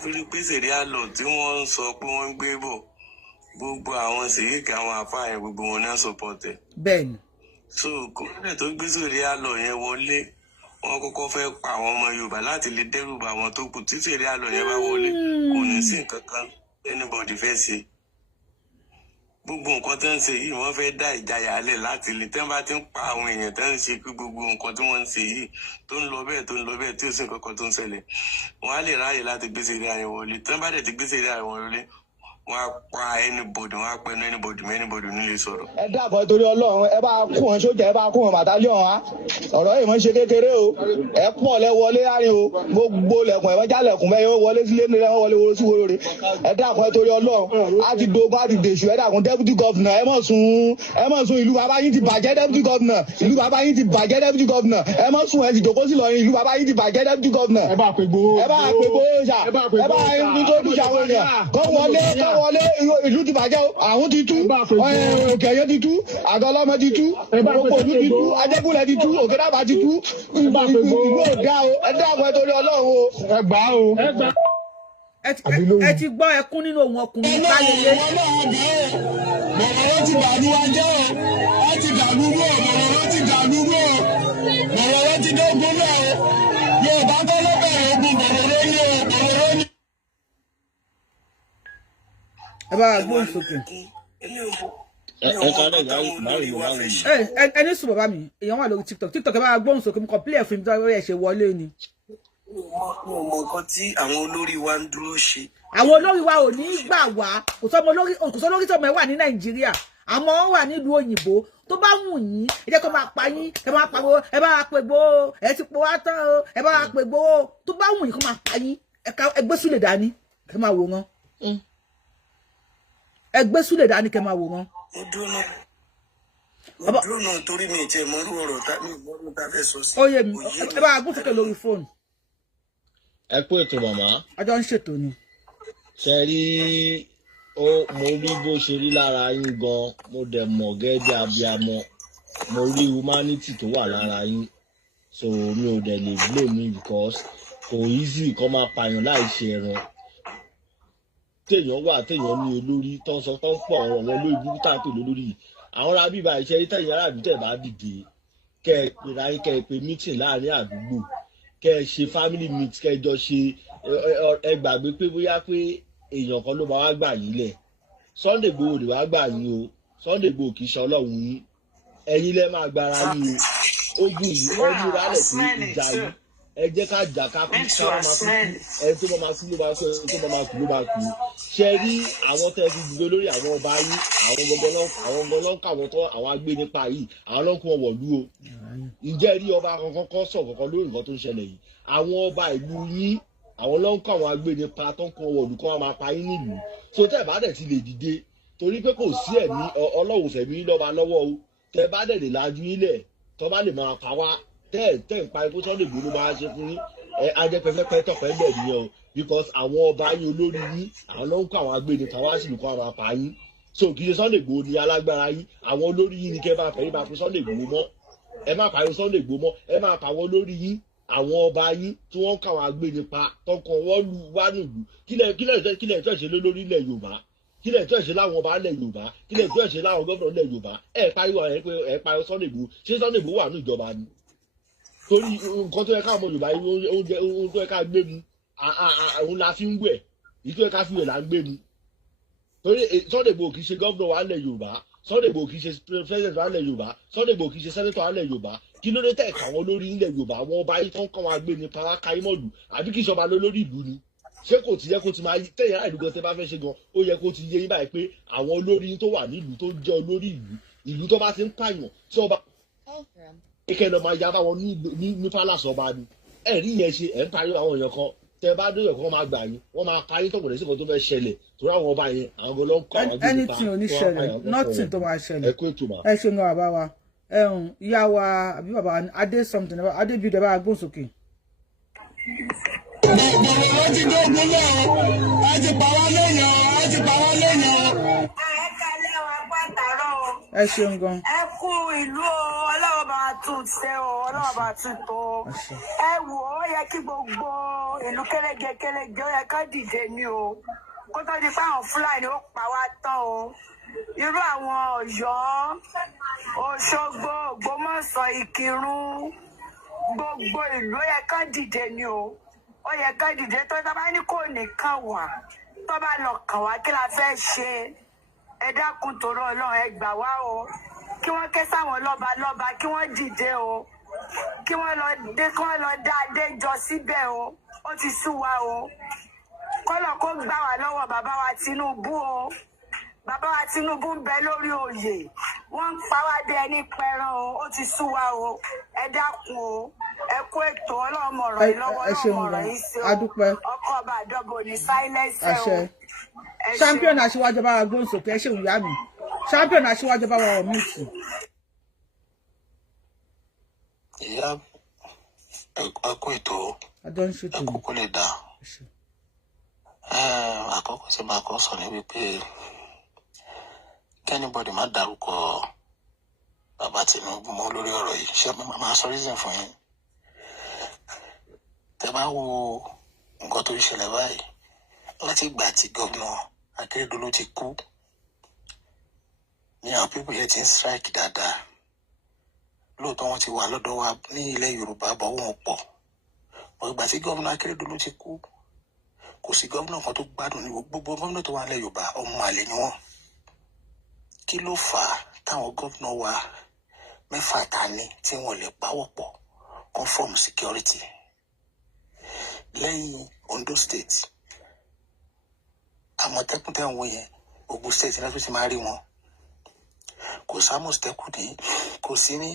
fi rí pé Sirialo tí wọ́n ń sọ pé wọ́n ń gbé bọ̀ gbogbo àwọn sèyíkì àwọn àfáàyàn gbogbo wọn náà sọpọ̀tẹ̀. bẹ́ẹ̀ni. so kòmínà tó gbé Sirialo yẹn wọlé wọn kọ́kọ́ fẹ́ pa àwọn ọmọ Yorùbá láti lè dẹ́rù bà àwọn tó kù tí Sirialo yẹn bá wọlé kò ní sí nǹkan kan anybody fẹ́ ṣe. gbogbo nǹkan tó ń ṣe yìí wọ́n fẹ́ dá ìjayà lẹ̀ láti lè tẹ́ bá ti ń pa àwọn èèyàn tó ń ṣe pé gbogbo nǹkan tí wọ́n ń ṣe yìí tó ń lọ bẹ́ẹ̀ tí ò sí nǹkan kan tó ń ṣẹlẹ̀ wọ́n á lè ráàyè láti gbé Sirialo wọlé tẹ́ bá dẹ̀ ti gbé Sirialo wọlé wọ́n á pa anybody wọ́n á pẹnu anybody mọ́ anybody nílé sọ̀rọ̀. ẹ dákọ̀ torí Ọlọ́run ẹ bá kó wọn sójà ẹ bá kó wọn bàtálíọ̀n wa ọ̀rọ̀ yìí wọ́n ṣe kékeré o ẹ pọ̀ lẹ wọlé láàrin o gbogbo lẹ̀kùn ẹ wọ́n jálẹ̀kùn bẹ́ẹ̀ yóò wọlé sílé nílẹ̀ wọ́n wọlé wọlé sí wọlé ẹ dákọ̀ ẹ torí Ọlọ́run á ti dogun á ti dèṣù ẹ dákun deputy governor ẹ mọ̀ sùn ìlú bàbá yín ti bàjẹ́ deputy governor ìlú bàbá yín ti bàjẹ́ deputy governor ẹ mọ̀ sùn ẹ ti jòkó sí lọ́rin ìlú bàbá yín ti bàjẹ́ deputy governor ẹ bá pè gbowó ṣá ẹ bá ẹni tó dùn ṣàwọn èèyàn kọ́ wọlé ìlú ti bàjẹ́ o àwọn ti tú òkèèyàn ti tú àgọ́ ọlọ́mọ ti tú òkòkò ìlú ti tú ajẹ́kùnlẹ̀ ti tú òkèdàbà ti tú ìlú òdà o ẹ̀dá àwọn ẹ̀tọ́rí Ọlọ́run o ẹgbà o. ẹ ti gbọ́ ẹkún nínú ohun ọkùnrin báyẹlé. mọ̀rọ̀ ti dàlú ajẹ́ o ẹ ti dàlú wò mọ̀rọ̀ ti dàlú wò mọ̀rọ̀ ti dógún lọ o Yorùbá tó lọ́bẹ̀rẹ̀ ogun mọ̀rọ̀ ní o ní. ẹ bá gbóhùn sókè. ẹni sùn bàbá mi èèyàn wà lórí TikTok ẹ bá gbóhùn sókè mo kàn play fún mi tó ẹ ṣe wọlé ni. mo mọ nǹkan tí àwọn olórí wa ń dúró ṣe. àwọn olórí wa ò ní gbà wá kò sọ lórí tó mọ ẹ wà ní Nàìjíríà àmọ́ wọ́n wà nílùú òyìnbó tó bá wù yín ẹ jẹ́ kó máa pa yín ẹ máa pariwo ẹ bá pè gbowó ẹ ti pò wá tán o ẹ bá pè gbowó tó bá wù yín kó máa pa yín ẹ gbé súlẹ̀ dání ẹ máa wòran. ẹgbẹ́ súlẹ̀ dání kẹ́ máa wò wọ́n. mo dúró náà torí mi ìtẹ̀ mọ́rú ọ̀rọ̀ tá fẹ́ sọ sí. ó yé mi ẹ bá gbọ́ sókè lórí fóònù. ẹ kú ètò màmá. àjọ ń ṣètò ni. ṣe rí mo rí bó ṣe rí lára yín gan mo dẹ̀ mọ̀ gẹ́gẹ́ bí abiyamọ mo rí humanity tó wà lára yín so mi ò dẹ̀ lè blame me because kò easy kó máa pààyàn láì ṣe ẹran téèyàn wà téèyàn ní olórí tó ń sọ tó ń pọ̀ ọ̀rọ̀ wọn lórí burúkú tá à ń pè lólórí yìí àwọn ará bíbá iṣẹ́ tẹ̀yìn aráàlú tẹ̀ bá dìde kẹ́ ẹ pera yín kẹ́ ẹ pe meeting láàrin àdúgbò kẹ́ ẹ ṣe family meet kẹ́ ẹ jọ ṣe ẹ gbàgbé pé bóyá pé èèyàn kan ló bá wá gbà yín lẹ̀ Sunday Igboho lè wá gbà yín o Sunday Igboho kì í ṣe ọlọ́run yín ẹ̀yin lẹ́ máa gbára yín o ogun yìí ẹ múra lẹ̀ sí ìjà yìí ẹ jẹ́ ká jà ká kú ká máa kú ẹ tó máa kú ló máa kú ẹ tó máa kú ló máa kú ṣe rí àwọn tẹ́ fi dìde lórí àwọn ọba yín àwọn gbọngàn náà káwọn tó àwọn agbé nípa yìí àwọn náà kó wọn wọ̀lú o ǹjẹ́ rí ọba kankan kọ́ sọ̀ kankan lórí nǹkan tó ń ṣẹlẹ̀ yìí àwọn ọba ìlú yín àwọn náà kó àwọn agbé nípa tó ń kó wọn wọ̀lú kó wọn máa pa yín nílùú tó tẹ́ bá dẹ̀ ti lè dìde torí pé kò sí ẹ̀mí ọlọ́run fẹ̀mí lọ́ba lọ́wọ́ o tẹ́ bá dẹ̀ lè lajú ilẹ̀ tó bá lè máa pa wá tẹ́ ń pa ikú Sunday Igboho ló máa ṣe fún yín ajẹ́pẹ́fẹ́ tọ̀pẹ́ bẹ̀ nìyẹn o because àwọn ọba yín olórí yín àwọn náà ń kó àwọn agbéni káwá sì lù kó àwọn apá yín so kì í ṣe Sunday Igboho ní alágbára yín àwọn olórí yín ni kẹ́ bá fẹ́ yín bá fi Sunday Igboho mọ́ ẹ má pariwo Sunday Igboho mọ́ ẹ má pa àwọn olórí yín àwọn ọba yín tí wọ́n ń kó àwọn agbéni pa tọkàn wọ́n lu wá nílùú kílẹ̀ tó ṣe lórí ilẹ̀ Yorùbá kílẹ̀ tó ṣe láwọn ọba ilẹ̀ Yorùbá kílẹ̀ tó ṣe láwọn gómìnà ilẹ̀ Yorùbá ẹ pariwo Sunday Igboho ṣé Sunday Igboho wà ní ìjọba ni torí nǹkan tó yẹ ká ọmọ Yorùbá oúnjẹ tó yẹ ká gbé ni òun la fi ń wẹ̀ èyí tó yẹ ká fi wẹ̀ là ń gbé ni torí Sunday Igboho kì í ṣe gómìnà wa lẹ̀ Yorùbá Sunday Igboho kì í ṣe president wa lẹ̀ Yorùbá Sunday Igboho kì í ṣe senator wa lẹ̀ Yorùbá kí ló dé tẹ̀ káwọn lórí ilẹ̀ Yorùbá àwọn ọba yìí tó ń kọ́ wọn gbé ni paraka imọ̀lù àbí kì í ṣọba lórí ìlú ni ṣé kò ti yẹ kó ti máa tẹ̀yìn àìlú gan tẹ́ bá fẹ́ ṣe gan ó yẹ kó ti yé yín báyìí pé àwọn olórí tó wà nílùú tó jẹ́ olórí ìlú tó bá ti ń pààyàn tí ọba ìkẹ́ lọ máa ya bá wọn ní palace ọba ni ẹ̀rí yẹn ṣe ẹ̀ ń parí àwọn èèyàn kan tẹ bá dé ẹ̀kọ́ máa gbà yín wọ́n máa parí tọ̀gbọ̀n lẹ́sìn kan tó fẹ́ ṣẹlẹ̀ torí àwọn ọba yẹn àwọn ọmọ lọ́nkọ́ àwọn gbé nípa anything ò ní ṣẹlẹ̀ nothing tó máa ṣẹlẹ̀ ẹ kó ètò mà. ẹ ṣe ń gbọ́ bàbá wa ìyá wa àbí bàbá adé something adé bíi dẹ̀ bá gbósòkè. bọ̀rọ̀ ló ti dógún náà ẹ ti pa wá lẹ́yìn ẹ ti pa wá lẹ́yìn. ẹ ṣeun gan. ẹ kú ìlú ọlọ́wọ́ bá tún ṣe o Ọlọ́run bá tún tó ẹ wò ó yẹ kí gbogbo ìlú kéréje ó yẹ ká dìde ní o kó tó di pé àwọn Fúlàní ó pa wá tán o irú àwọn Ọ̀yọ́ Òṣogbo Ògbómọ̀ṣọ́ Ìkìrun gbogbo ìlú ó yẹ ká dìde ní o ó yẹ ká dìde tó bá ní kò ní kàn wá tó bá lọ kàn wá kí la fẹ́ ṣe ẹ dákun torí Ọlọ́run ẹ gbà wá o kí wọ́n ké sáwọn lọ́ba kí wọ́n dìde o kí wọ́n lọ dá adé jọ síbẹ̀ o ó ti sú wa o kọ́lọ̀ kó gbà wá lọ́wọ́ bàbá wa Tinubu o bàbá wa Tinubu ń bẹ lórí oyè wọ́n ń pa wá dé ẹni pẹran o ó ti sú wa o ẹ dákun o ẹ kó ètò ọlọ́mọ̀ràn yìí lọ́wọ́ ọlọ́mọ̀ràn yìí sí o ọkọ̀ ọba àdọ́bò ní sáílẹ̀sì o. champion aṣíwájú bá wa gbóhùn sókè ẹ ṣe ìyá mi champion aṣíwájú bá wa mute. ìyá ẹkún ètò ẹkúkú lè dá àkọ́kọ́ tí màá kọ́ sọ ní wípé kẹ́nìbọ̀dì má dárúkọ bàbá Tinubu mọ́ lórí ọ̀rọ̀ yìí ṣé máa sọ reason fún yín tẹ́ bá wo nǹkan tó ń ṣẹlẹ̀ báyìí láti ìgbà tí Govnor Akérédolú ti kú ní àwọn pípọ̀ yẹn ti ń strike dáadáa lóòótọ́ wọn ti wà lọ́dọ̀ wa ní ilẹ̀ Yorùbá bọ̀ wọ́n pọ̀ ìgbà tí Govnor Akérédolú ti kú kò sí gómìnà kan tó gbádùn ní gbogbo gómìnà tó wà nílẹ̀ Yorùbá ọmọ àlè ni wọ́n kí ló fà á táwọn gómìnà wa mẹ́fà ta ní tí wọ́n lè pawọ́ pọ̀ confirm security lẹ́yìn Ondo State Àmọ̀tẹ́kùn tẹ̀ ń wọ yẹn Ògùn State náà tó ti máa rí wọn kò sámọ̀tẹ́kùn ní kò sí ní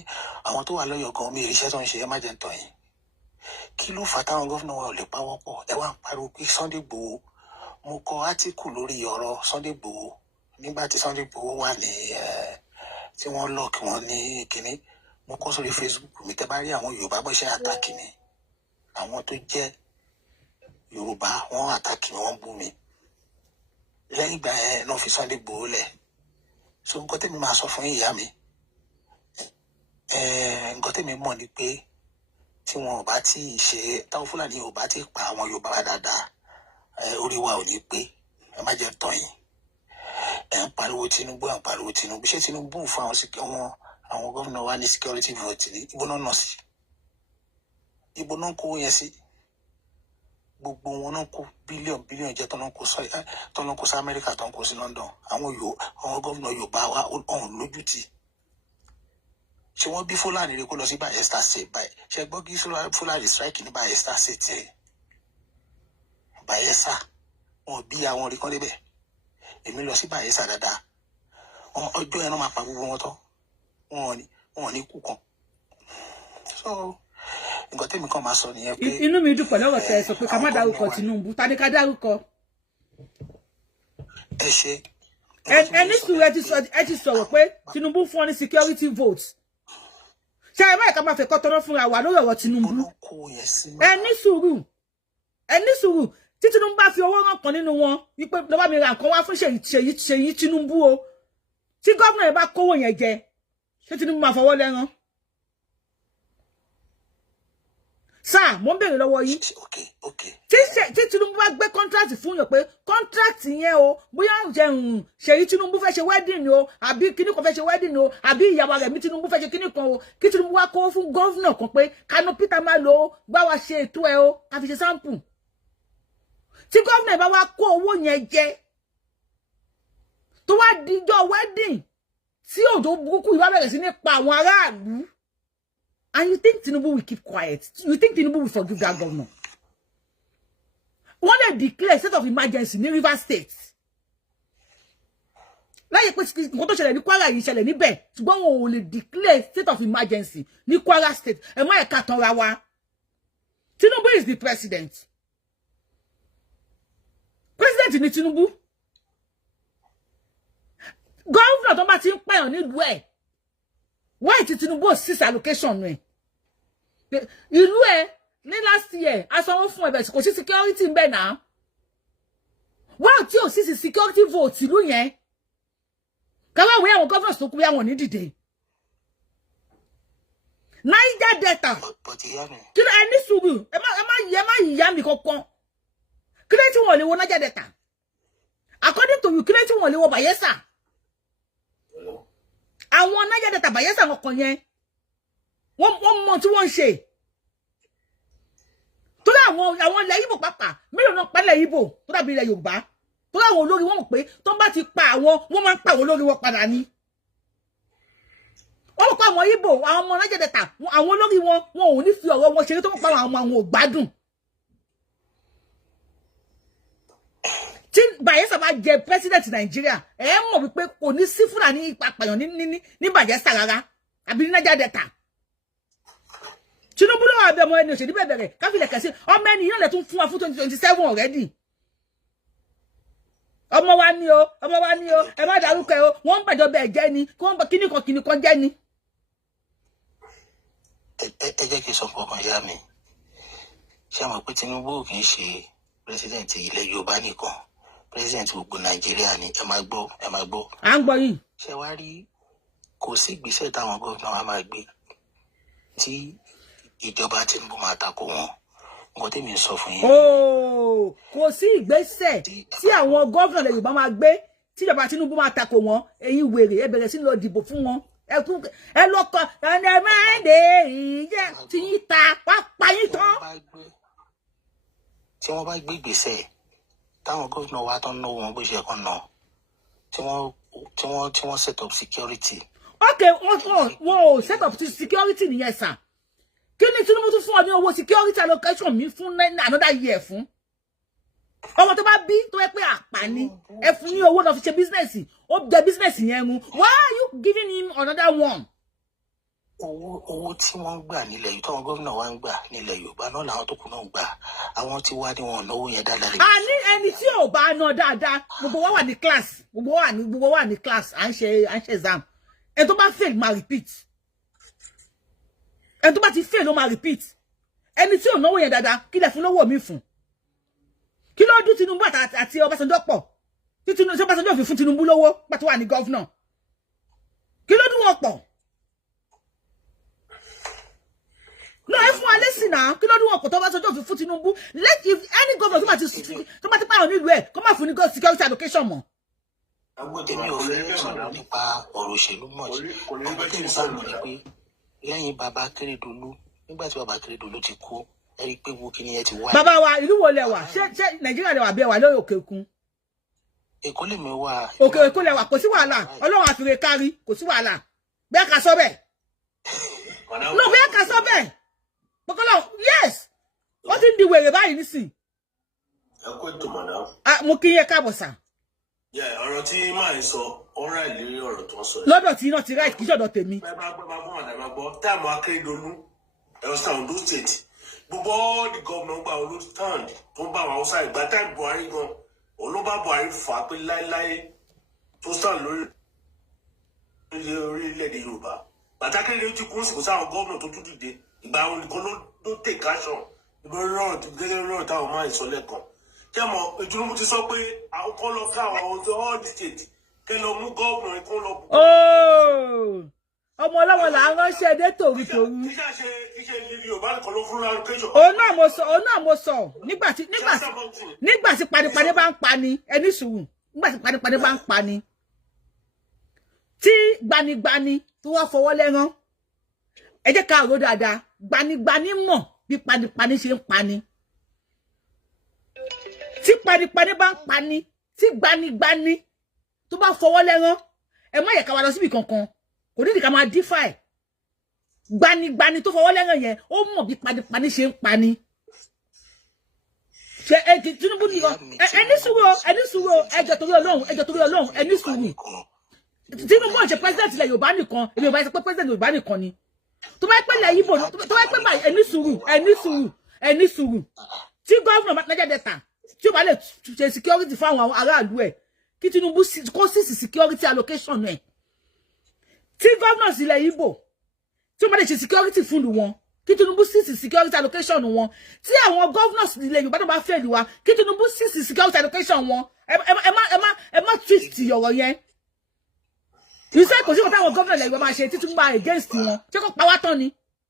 àwọn tó wà lọ́yọ̀ gan mi ìríṣẹ́ tó ń ṣe ẹ má jẹ́ ń tọ̀ yín kí ló fà táwọn gómìnà wa ò lè pawọ́ pọ̀ ẹ wá ń pariwo pé Sunday Igboho mo kọ átíkù lórí ọ̀rọ̀ Sunday Igboho nígbà tí Sunday Igboho wà ní tí wọ́n lọ́ọ̀kì wọn ní kínní mo kọ sórí Facebook mi tẹ́ bá rí àwọn Yorùbá bó ṣe àtàkì mi àwọn tó jẹ́ Yorùbá wọ́n àtàkì mi wọ́n bú mi lẹ́yìn ìgbà yẹn náà fi Sunday Igboho lẹ̀ so nǹkan tẹ́mi máa sọ fún ìyá mi nǹkan tẹ́mi mọ̀ ni pé tí wọn ò bá tí ì ṣe táwọn Fúlàní ò bá tí ì pa àwọn Yorùbá dáadáa orí wa ò ní pé ẹ má jẹ́ tán yín ẹ ń pariwo Tinubu ẹ ń pariwo Tinubu ṣé Tinubu fún àwọn gómìnà wa ní security vote ní ibo náà nà sí ibo náà kó yẹn sí gbogbo wọn náà kó bílíọ̀nù jẹ́ tọ́nà kó sí Amẹ́ríkà tọ́nà kó sí London àwọn gómìnà Yorùbá wa ọ̀hún lójútì ṣé wọ́n bí Fúlàní rẹ kó lọ sí Bayelsa State báyìí ṣe gbọ́ kí Fúlàní strike ní Bayelsa State rẹ Bayelsa wọn bí àwọn orí kan débẹ̀ èmi lọ sí Bayelsa dáadáa ọjọ́ yẹn náà máa pa gbogbo wọn tán wọn ò ní kú kan so nǹkan tẹ́mi kan máa sọ nìyẹn pé inú mi dùn pẹ̀lú ọ̀rọ̀ tẹ́ ẹ sọ pé ká má dárúkọ Tinubu tani ká dárúkọ. ẹ ṣe ẹni sùúrù ẹ ti sọ̀rọ̀ pé Tinubu fún ọ ní security votes ṣé ẹ báyìí ká máa fẹ́ kọ́ tọ́nà fúnra wa lórí ọ̀rọ̀ Tinubu ẹni sùúrù tí Tinubu bá fi owó ràn kan nínú wọn wípé lọ́wọ́ mi ra nǹkan wá fún ṣèyí Tinubu o tí gómìnà yẹn bá kówó yẹn jẹ ṣé Tinubu máa fọwọ́ lẹ́rán sáà mo ń béèrè lọ́wọ́ yìí tí Tinubu bá gbé kọ́ńtrátì fún yàn pé kọ́ńtrátì yẹn o bóyá ṣèyí Tinubu fẹ́ ṣe wedding o àbí kíní kan fẹ́ ṣe wedding o àbí ìyàwó rẹ̀ mi Tinubu fẹ́ ṣe kíní kan o kí Tinubu wá kó fún gọ́vnà kan pé Kano Peter máa lò ó gbá wa ṣe ètò ẹ o ká fi ṣe sample tí gọ́vnà bá wá kó owó yẹn jẹ tó wá dijọ́ wedding tí òjò burúkú yìí wá bẹ̀rẹ̀ sí ní pa àwọn aráàlú. And you think Tinubu will keep quiet? You think Tinubu will forgive that governor? When they declare state of emergency in Rivers State, láyé pé nǹkan tó ṣẹlẹ̀ ní Kwara yìí ṣẹlẹ̀ níbẹ̀ ṣùgbọ́n wọn ò lè declare state of emergency ní Kwara State ẹ má ẹ̀ka tanra wa. Tinubu is the president. President ni Tinubu. Governor tó bá ti ń pẹ̀yàn nílùú ẹ̀. Why ti Tinubu six allocation rẹ̀? Ìlú ẹ̀ ní last year asanwó fún ẹ̀bẹ̀ kò sí security ńbẹ̀ náà. Why tí ò sí security vote ìlú yẹn? Ká wá wé àwọn governors tó kú bí àwọn ní dìde. Niger Delta. Kí ló ẹni sùúrù? Ẹ má yìyá mi kankan. Kí ló tí wọ́n lè wo Niger Delta? According to you, kí ló tí wọ́n lè wo Bayelsa? Àwọn Niger Delta Bayelsa wọn kan yẹn. Wọ́n mọ̀ tí wọ́n ń ṣe. Tó dá àwọn ilẹ̀ Ìgbò pàpà, mélòó náà pálẹ̀ Ìgbò tó dàbí ilẹ̀ Yorùbá. Tó dá àwọn olórí wọn mọ̀ pé tó bá ti pa àwọn, wọ́n máa ń pa àwọn olórí wọn padà ní. Wọ́n mọ̀ pé àwọn Ìgbò, àwọn ọmọ Niger Delta, àwọn olórí wọn ò ní fi ọ̀rọ̀ wọn ṣeré tó mọ̀ pé àwọn ò gbádùn. Tí Bayelsa bá jẹ president Nigeria, ẹ mọ̀ wípé kò ní sí Fulani ìpàpàyàn ní Bayelsa rárá, àbí ní Niger Delta. Tinubu ló wà bẹ̀ ọmọ ẹni òṣèlú bẹ̀rẹ̀ káfílẹ̀ kẹsí ọmọ ẹni yóò lè tún fún wa fún 2027 already. Ọmọ wa ni o, ẹ má dárúkọ o, wọ́n ń bàjọ́ bẹ́ẹ̀ jẹ́ ni, kí wọ́n bá kíní kan jẹ́ ni. Ẹ jẹ́ kí n sọ fún ọmọ ìyá mi. Ṣé mọ̀ pé Tinubu kì í ṣe president ilẹ̀ Yorùbá nìkan, president gbogbo Nàìjíríà ni. Ẹ máa gbọ́. À ń gbọ́ yìí. Ṣé wá rí kò sí ìgbésẹ̀ táwọn gómìnà wa máa gbé tí ìjọba Tinubu máa tako wọn? Nǹkan tèmi ń sọ fún yín. Kò sí ìgbésẹ̀ tí àwọn gómìnà ilẹ̀ Yorùbá máa gbé tí ìjọba Tinubu máa tako wọn. Ẹ̀yin wèrè, ẹ bẹ̀rẹ̀ sí lọ dìbò fún wọn. Ẹ lọkọ ẹni mẹ́ẹ̀dẹ̀ ìyẹ́ tí yín ta pápá yín tán. Tí wọ́n bá gbé ìgbésẹ̀ táwọn gómìnà wa tán náwó wọn bó ṣe kàn náà, tí wọ́n set up security. Okay, wọ́n set up security nìyẹn sà. Kí ni Tinubu tún fún ọ ní owó security allocation mi fún another year fún? Ọmọ tó bá bí tó yẹ pé àpá ni ẹ fún ní owó náà fi ṣe business, ó jẹ business yẹn mu. Why are you giving him another one? Owó tí wọ́n ń gbà nílẹ̀ yìí, táwọn gómìnà wa ń gbà nílẹ̀ Yorùbá náà làwọn tó kù náà ń gbà. Àwọn tí wá ní wọn náwó yẹn dáadáa. A ní ẹni tí ò bá ná dáadáa, gbogbo wa wà ní class, gbogbo wa ní class, à ń ṣe exam. Ẹni tó bá fail máa repeat. Ẹni tó bá ti fail ló máa repeat. Ẹni tí ò náwó yẹn dáadáa, kí lẹ fún lówó mi fún? Kí ló dún Tinubu àti Ọbásanjọ́ pọ̀? Tí Ọbásanjọ́ fi fún Tinubu lówó pàtó wà ní governor. Kí ló dún wọn pọ̀? No, ẹ fún alẹ́ sí náà. Kí ló dún wọn pọ̀ tó Ọbásanjọ́ fi fún Tinubu? Let if any governor tó bá ti pààyàn nílùú ẹ̀ kó má fún ní security allocation mọ́. Èmi ò fẹ́ sọ̀rọ̀ nípa ọ̀rọ̀ òṣèlú mọ̀ sí. Ọmọ tí mo sá mọ̀ ni pé lẹ́yìn bàbá Akérédolú, nígbà tí bàbá Akérédolú ti kú, ẹ rí i pé wo kí ni ẹ ti wá. Bàbá wa ìlú wo lẹ wà? Ṣé Nàìjíríà lẹ wà bí ẹ wà lórí òkè òkun? Èkó lèmi wà. Òkè Èkó lẹ wà, kò sí wàhálà. Ọlọ́run àfìrè kárí, kò sí wàhálà. Bẹ́ẹ̀ ká sọ bẹ́ẹ̀. No, bẹ́ẹ̀ ká sọ bẹ́ẹ̀. Bọ́kọ́lọ́, yes. Ó ti ń di wèrè báyìí nísìn. Ẹ kó ètò mọ̀nà. Mo kí yẹn káàbọ̀ sà. Ọ̀rọ̀ tí máa ń sọ, ọ̀rọ̀ ìlérí ọ̀rọ̀ tó ń sọ. Lọ́dọ̀ tí iná ti right kì í ṣọ̀dọ̀ tèmi. Ẹ bá gbọ́, táàmù Akérédolú, Ẹ̀rọ̀sán Ondo State, gbogbo all the governor gba olú stand tó ń bá àwọn Haúsá ìgbà táì Buhari gan, olóbá Buhari fà á pé láéláé tó stand lórí orílẹ̀-èdè Yorùbá. Bàtà Akérédolú ti kún sí kò sáwọn gómìnà tó tún dìde. Ìgbà àwọn nìkan ló take action. Ìgbà gẹ́gẹ́ rọrùn táwọn máa ń sọ lẹ́ẹ̀kan. Kẹ́mọ̀ Tinubu ti sọ pé àwọn kan lọ ká àwọn all the state kẹ́ lọ mú gómìnà kan lọ. Ọmọ ọlọ́wọ́ là ń ránṣẹ́ dé tòrútòrú. Iṣẹ́ ìlú Yorùbá nìkan ló fún allocation. Òun náà mo sọ nígbà tí panipani bá ń pani ẹni sùúrù, nígbà tí panipani bá ń pani, tí gbanigbani tó wá fọwọ́ lẹ́rán, ẹ jẹ́ ká rò dáadáa, gbanigbani mọ̀ bí panipani ṣe ń pani. Tí panipani bá ń pani, tí gbanigbani tó bá fọwọ́ lẹ́rán, ẹ má yẹ ká wá lọ síbi kankan, kò nídìí ká máa dífà. Gbanigbani tó fọwọ́ lẹ́rán yẹn, ó mọ̀ bí panipani ṣe ń pani. Ṣé Tinubu ní ẹni sùúrù ẹjọ́ torí Ọlọ́run ẹni sùúrù. Tinubu ò ṣe president ilẹ̀ Yorùbá nìkan, èmi ò bá ṣe pé president Yorùbá nìkan ni. Tó bá pẹ́ ilẹ̀ Ìgbò, tó bá pẹ́ báyìí ẹni sùúrù. Tí gómìnà Niger Delta tí ó bá lè ṣe security fún àwọn aráàlú ẹ̀, kí Tinubu kó sí security allocation ẹ̀. Tí gómìnà ilẹ̀ Ìgbò tí ó bá lè ṣe security fún wọn, kí Tinubu sí security allocation wọn. Tí àwọn governors ilẹ̀ Yorùbá tó bá fẹ́ wa, kí Tinubu sí security allocation wọn. Ẹ má twist ọ̀rọ̀ yẹn. You say kò sí nǹkan táwọn gómìnà ilẹ̀ Yorùbá máa ṣe tí Tinubu bá against wọn. Ṣé kò pa wá tán ni?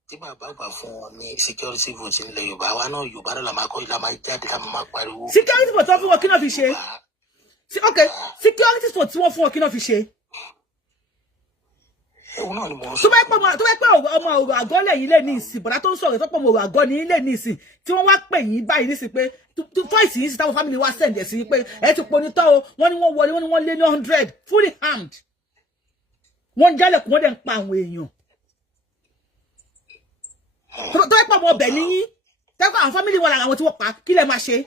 tí bàbá gbà fún wọn ní security vote nílẹ̀ Yorùbá wa náà Yorùbá náà la máa kọ́ ìlà máa jáde la máa pariwo. security vote tó fún wọn kí náà fi ṣe okay security vote tí wọ́n fún wọn kí náà fi ṣe. Òun náà ni mo tó bá pẹ́ ọmọ ọ̀rọ̀ àgọ́ lẹ́yìn lè ní ìsìn bọ̀dá tó ń sọ̀rọ̀ tó pọ̀ ọmọ ọ̀rọ̀ àgọ́ ní lè ní ìsìn tí wọ́n wá pè yín báyìí nísìn pé voice yìí sí táwọn family wa send ẹ̀ sí pé ẹ ti ponítọ́ o wọ́n ní wọ́n wọlé wọ́n ní wọ́n lé ní 100 fully armed wọ́n jálẹ̀kùn wọ́n dẹ̀ ń pa àwọn èèyàn tó bá pẹ́ ọmọ ọbẹ̀ níyí tẹ́kọ̀ àwọn family wa lára àwọn tí wọ́n pa kí lẹ máa ṣe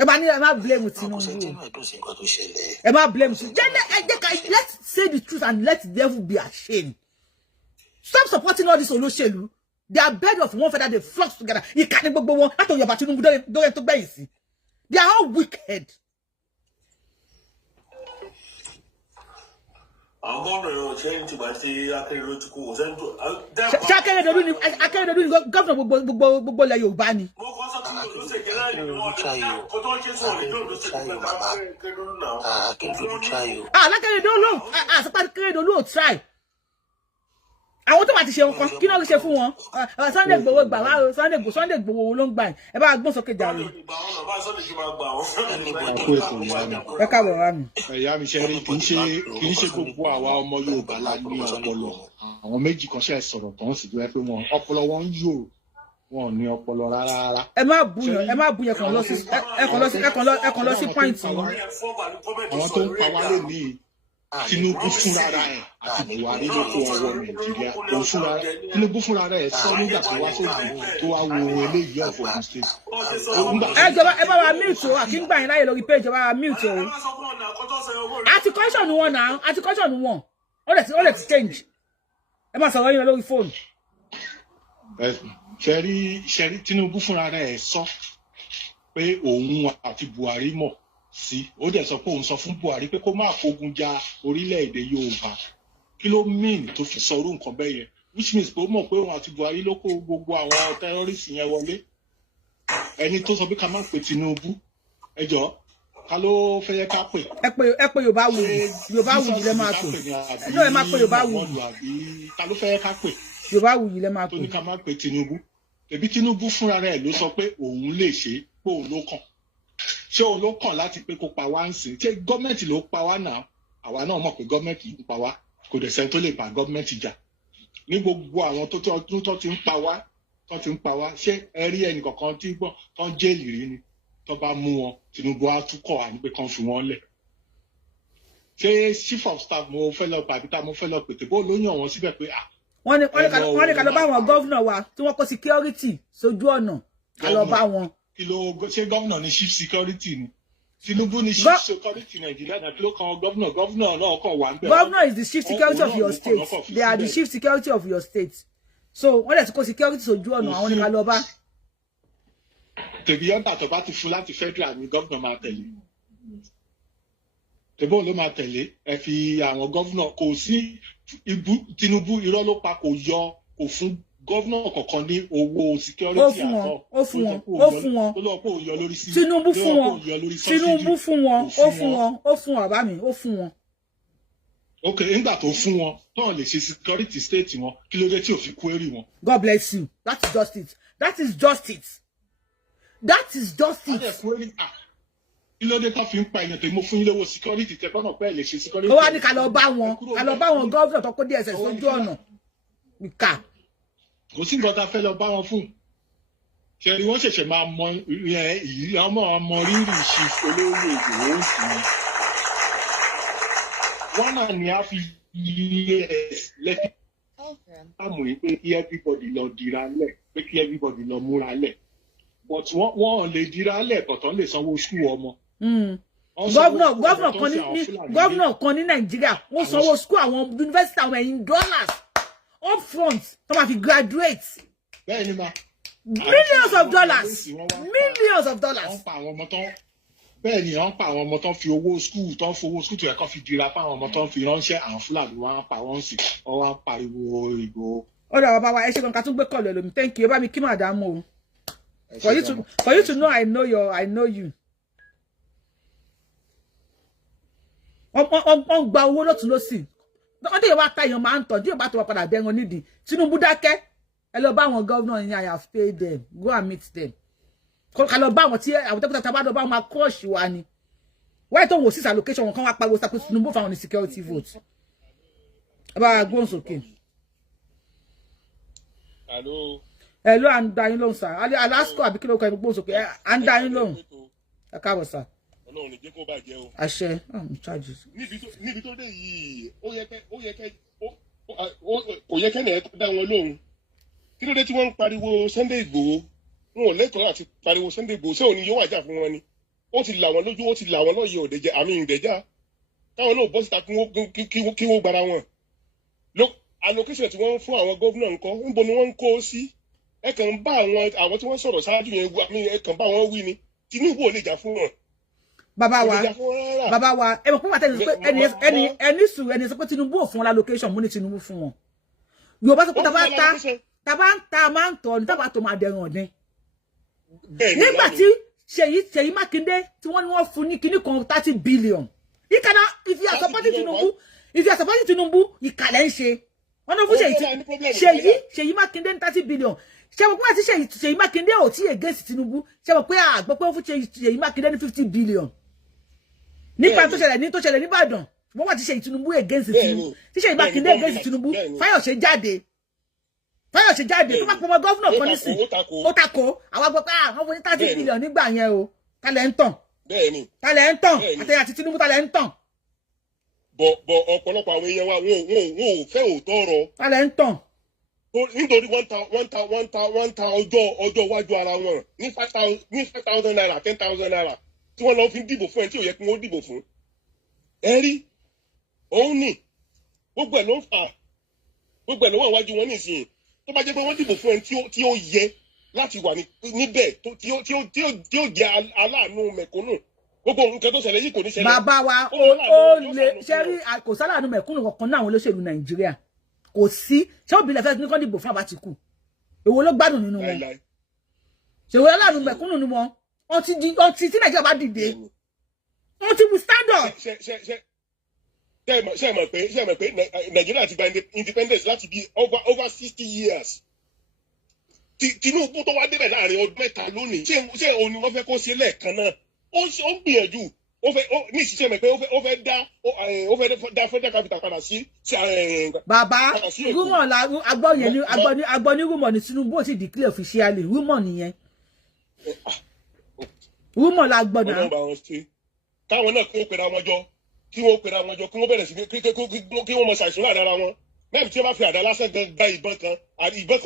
ẹ bá ní ẹ má blame Tinubu ẹ má blame let's say the truth and let the devil be ashamed. Stop supporting all this olóṣèlú. They are bed of one feather, they flock together. You can't gbogbo wọn láti Yorùbá Tinubu dóye tó gbẹ̀yìn sí. They are all wicked. Àwọn gómìnà ṣe ń tìgbà tí Akérédolú ti kú wò sẹ́ńtò. Ṣé Akérédolú ni gómìnà gbogbo ilẹ̀ Yorùbá ni? Mo kọ́ sọ́kùn ló ṣe kẹ́lá ìlú wọn kó tó ṣe sọ̀rọ̀ nítorí ló ṣe kẹ́lá Akérédolú náà. Akérédolú try o. Akérédolú àsopá Akérédolú ò try. Àwọn tó bá ti ṣe nǹkan kí náà ṣe fún wọn Sunday Igboho gbà wá o Sunday Igboho ló ń gbà ẹ bá gbọ́n sókè jàre. Ẹ káàbọ̀ wá mi. Ẹ̀yà mi ṣe rí kì í ṣe gbogbo àwa ọmọ Yorùbá la ní ọpọlọ àwọn méjì kan ṣe sọ̀rọ̀ kan sì jẹ́ pé wọn ọpọlọ wọn ń yòrò wọn ò ní ọpọlọ rárá. Ẹ má búyàn kàn lọ sí point yìí. Àwọn tó ń pa wá lè ní Tinubu fúnra rẹ̀ àti Buhari ló kó wọn wọ Nàìjíríà Tinubu fúnra rẹ̀ sọ nígbà tó wá sóde tó wá wo eléyìí ọ̀fọ̀ ní state. Ẹ bá wa mute o àkíngbà yín láyè lórí page ẹ bá wa mute o. Àti caution wọn náà àti caution wọn ó lè ti change ẹ máa sọ̀rọ̀ yín lórí fóònù. Ṣẹ̀rí Tinubu fúnra rẹ̀ sọ pé òun àti Buhari mọ̀ sí ó dẹ̀ sọ pé òun sọ fún Buhari pé kó má fogun ja orílẹ̀-èdè Yorùbá kí ló mean tó fi sọ orú nǹkan bẹ́ẹ̀ yẹn which means pé ó mọ̀ pé òun àti Buhari ló kó gbogbo àwọn terrorists yẹn wọlé ẹni tó sọ pé ká má pè Tinubu ẹ jọ ká ló fẹ́ yẹ ká pè. ẹ pé Yorùbá wù yìí lẹ máa pè ẹ máa pè Yorùbá wù yìí ká ló fẹ́ yẹ ká pè. Yorùbá wù yìí lẹ máa pè. tó ní ká má pè Tinubu tẹ̀bí Tinubu fúnra rẹ̀ ló sọ pé òun lè ṣe pé òun ló kàn ṣé òun ló kàn láti pé kó pa wá ń sìn ṣé gọ́ọ̀mẹ̀ntì ló pa wá náà àwa náà mọ̀ pé gọ́ọ̀mẹ̀ntì ló pa wá kò dẹ̀ sẹ́ni tó lè bá gọ́ọ̀mẹ̀ntì jà ní gbogbo àwọn tó ti ń pa wá ṣé ẹ rí ẹnì kankan tí gbọ́n tó ń jẹ́ẹ̀lì rí ni tó bá mú wọn Tinubu á tún kọ̀ wá ní pé kán fi wọ́n lẹ̀ ṣé chief of staff mo fẹ́ lọ pàbí tá mo fẹ́ lọ pètè bó ló yàn wọ́n síbẹ̀ pé wọ́n ní ká lọ bá àwọn gọ́vnọ̀ wa tí wọ́n kó security sójú ọ̀nà ká lọ bá wọn. Ṣé gómìnà ni chief security ni Tinubu ni chief security Nàìjíríà náà kí ló kan gómìnà náà kàn wá ń bẹ̀. Governor is the chief security of your state. They are the chief security of your state. So wọ́n lè ti kó security sójú ọ̀nà àwọn ní ká lọ bá. Tèmi ọ̀dà tó bá ti fún láti federal ni gómìnà máa tẹ̀lé. Tèbó ló máa tẹ̀lé ẹ fi àwọn gómìnà kò sí Tinubu irọ́ ló pa kò fún gọ́vnọ̀ kọ̀ọ̀kan ní owó security àtọ̀. Ó fún wọn. Tinubu fún wọn bàbá mi ó fún wọn. Ok nígbà tó fún wọn náà lè ṣe security state wọn kí ló dé tí ò fi query wọn. God bless you. That is justice. That is justice. That is justice. Kí ló dé tó fi ń pa èèyàn tó mú fún yín lówó security tẹ bọ́nà pẹ́ lè ṣe security. Ó wá ní ká lọ bá wọn gọ́vnọ̀ tó kó DSS sójú ọ̀nà. Ìkà. Kò sí nǹkan tá a fẹ́ lọ bá wọn fún ṣẹ̀rí wọ́n ṣẹ̀ṣẹ̀ máa mọ ọmọ rírì ṣe olóyè Ìgbòho sí i wọ́n náà ní a fi years lẹ́kí àmọ́ yìí pé kí everybody lọ dira lẹ̀ pé kí everybody lọ múra lẹ̀ but wọ́n lè dira lẹ̀ kọ̀tàn lè sanwó skul ọmọ. Govnor kan ní Nàìjíríà wọ́n sanwó skul àwọn yunifásitì àwọn ẹ̀yìn dollars up front to ma fi graduate. Millions of dollars. Bẹ́ẹ̀ ni wọ́n pa àwọn ọmọ tán fi owó skul tó yẹ kó fi dira fún àwọn ọmọ tán fi ránṣẹ́ àwọn Fúlàní wọn pa wọ́n sì wọ́n wá pariwo Ìgbòho. Ó dà bàbá wa ẹ ṣe kan ká tún gbé kọlù ẹlòmí thank you ẹ bá mi kí màdàmú o. For you to know I know you. Wọ́n gba owó lọ́tún lọ́sì wọ́n tẹ̀yẹ̀ wá ta èèyàn máa ń tọ̀ tí yóò bá tó wà padà bẹ́ẹ̀ nídìí Tinubu dákẹ́ ẹ lọ bá àwọn governor yín I have paid them go and meet them ká lọ bá àwọn tí àwọn tẹ́kùtà tá a bá lọ bá wọn máa crush wa ni wáyé tó ń wò sí allocation wọn kán wá pariwo sápé Tinubu fáwọn ní security vote ẹ bá gbóhùn sókè. Hello à ń dá yín lóhùn sá Alaska àbí kí ló kọ ẹ gbóhùn sókè à ń dá yín lóhùn ẹ káàbọ̀ sá. Ọlọ́run ní jẹ́ kó bàjẹ́ o. Àṣẹ charges. Níbi tó dé yìí kò yẹ kẹ́ni ẹ̀ tó dá wọn lóhùn kí ló dé tí wọ́n ń pariwo Sunday Igboho wọn ò lẹ́tọ̀ọ́ àti pariwo Sunday Igboho ṣé òní yóò wájà fún wọn ni ó ti là wọn lójú ó ti là wọn lọ́yẹ̀ òdèjẹ́ àmì ìdẹ́jà káwọn náà bọ́ síta kí wọ́n gbára wọn allocation tí wọ́n ń fún àwọn gómìnà ńkọ́ níbo ni wọ́n ń kó sí ẹ kàn ń bá àwọn tí wọ́n sọ̀rọ̀ ṣáájú yẹn ẹ kàn bá wọn wí ni Tinubu ò lè jà fún wọn. Bàbá wa ẹ mọ̀ pé wà tẹ́lẹ̀ pé ẹni sùn ẹni sọ pé Tinubu ò fún wọn allocation mú ní Tinubu fún wọn Yorùbá sọ pé tàbá ń ta máa ń tọ̀ ní tàbá tó máa dẹ̀rùn ọ̀dẹ́ nígbà tí Ṣèyí Mákindé tí wọ́n ní wọ́n fún ní kinní kan 30 billion ìkànnà if you are supporting Tinubu ìkàlẹ̀ ń ṣe wọ́n ní fún Ṣèyí Mákindé ní 30 billion ṣe mọ̀ pé àti Ṣèyí Mákindé ò tí against Tinubu ṣe mọ̀ pé àgbọ̀ pé ó fún Ṣèyí Mákindé ní 50 billion nípa tó ṣẹlẹ̀ ní Ìbàdàn wọ́n wà tí Ṣèyí Tinubu against Tinubu tí Ṣèyí Mákindé against Tinubu Fáyọ̀ṣe jáde tó máa pọ̀ mọ́ gọ́fúnà kan nísìn ó takò àwọn gbọ́ pé àwọn fún ní 30 billion nígbà yẹn o tálẹ̀ ń tàn àtẹ̀yà àti Tinubu tálẹ̀ ń tàn. bọ̀ ọ̀pọ̀lọpọ̀ àwọn èèyàn wa wọn ò fẹ́ òótọ́ ọ̀rọ̀. tálẹ̀ ń tàn. nítorí wọ́n ta ọjọ́ iwájú ara wọn ní 5,000 naira 10,000 naira tí wọ́n lọ fi dìbò fún ẹ tí ò yẹ kí wọ́n dìbò fún. ẹ rí òun ni gbogbo ẹ̀ ló ń fà gbogbo ẹ̀ ló wà wájú wọn nísìnyí tó bá jẹ́ pé wọ́n dìbò fún ẹ tí ó yẹ láti wà níbẹ̀ tí ó jẹ́ aláàánú mẹ̀kúnnù gbogbo nǹkan tó ṣẹlẹ̀ yìí kò ní ṣẹlẹ̀. bàbá wa ó lè ṣe rí kò sáláàánú mẹ̀kúnnù kankan náà àwọn olóṣèlú Nàìjíríà kò sí ṣé òbílẹ̀ fẹ́ ní kọ́ dìbò fún Àbátíkù èwo ló gbádùn nínú wọn ṣèwé aláàánú mẹ̀kúnnù ni wọn ọtí tí Nàìjíríà bá dìde wọn ti wù stand up. ṣe mọ̀ pé Nàìjíríà ti gba independence láti bí over 60 years. Tinubu tó wá débẹ̀ láàrin ọdún mẹ́ta lónìí ṣé òun ni wọ́n fẹ́ kó ṣe lẹ́ẹ̀kan náà ó ń gbìyànjú ní ìṣiṣẹ́ mọ̀ pé ó fẹ́ dá federal capital padà sí. bàbá rúmọ̀ la agbọ́ ní rúmọ̀ ní Tinubu ó sì declare officially rúmọ̀ nìyẹn rúmọ̀ la gbọ́ náà. káwọn náà kí wọ́n pèrè àwọn ọjọ́ kí wọ́n bẹ̀rẹ̀ sí kí wọ́n mọ ṣàìsùn láàrin ara wọn mẹ́rin tí wọ́n bá fi àdá lásán gba ìbọn kan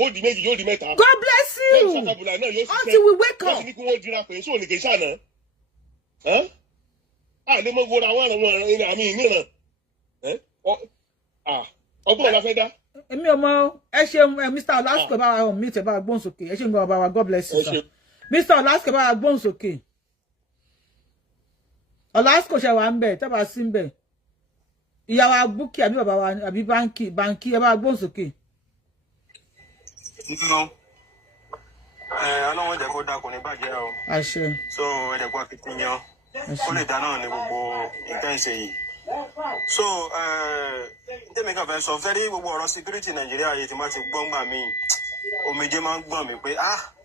ó di méjì yóò di mẹ́ta. God bless you until we wake up. wọ́n ti ní kí wọ́n dira pé sóò ní kì í ṣàná lè mọ wọra àwọn àmì ìmíràn ọgbọ́n la fẹ́ dá. èmi ò mọ ẹ ṣe Mr. Olasco bá wa mi tẹ bá wa gbóhùn sókè ẹ ṣe ń gbọ́ bá wa God bless you sir Mr. Olasco bá wa gbóhùn sókè Olasco ṣe wà ń bẹ̀ tẹ́ bá sí ń bẹ̀ ìyàwó abúkì àbí bàbá wa àbí báńkì ẹ bá gbóhùn sókè. ọlọ́wọ́n jẹ́ kó dákun ní bàjẹ́ o. àṣẹ. so ẹ̀dẹ̀kọ́ akitiyan ó lè dáná ní gbogbo nǹkan ìṣe yìí. so tèmi kan fẹ́ sọ fẹ́ rí gbogbo ọ̀rọ̀ security Nàìjíríà yìí tí má ti gbọ́n gbà mí omijé máa ń gbọ̀n mí pé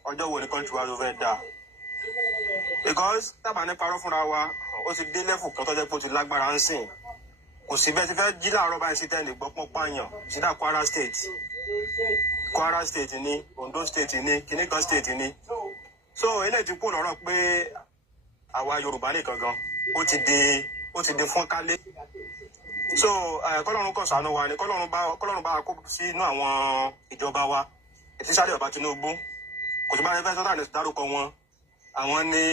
ọjọ́ wo ni country wa ló fẹ́ dà. because tábà ní parọ́ fúnra wa ó ti dé level kan tó jẹ́ pé ó ti lágbára ń sìn kò sí bẹ́ẹ̀ ti fẹ́ jí láàárọ̀ báyìí sí tẹ́lẹ̀ gbọ́ pọ́n pààyàn sídà Kwara state ní Ondo state ní kìnìkan state ní so eléyìí ti kú lọ́rọ̀ pé àwa Yorùbá nìkan gan ó ti di fún kálé so kọ́lọ́run kàn ṣàánú wa ni kọ́lọ́run bá kó sínú àwọn ìjọba wa ètí sáré ọba Tinubu kò sí bá fẹ́ sọ́tà ní dárúkọ wọn àwọn ní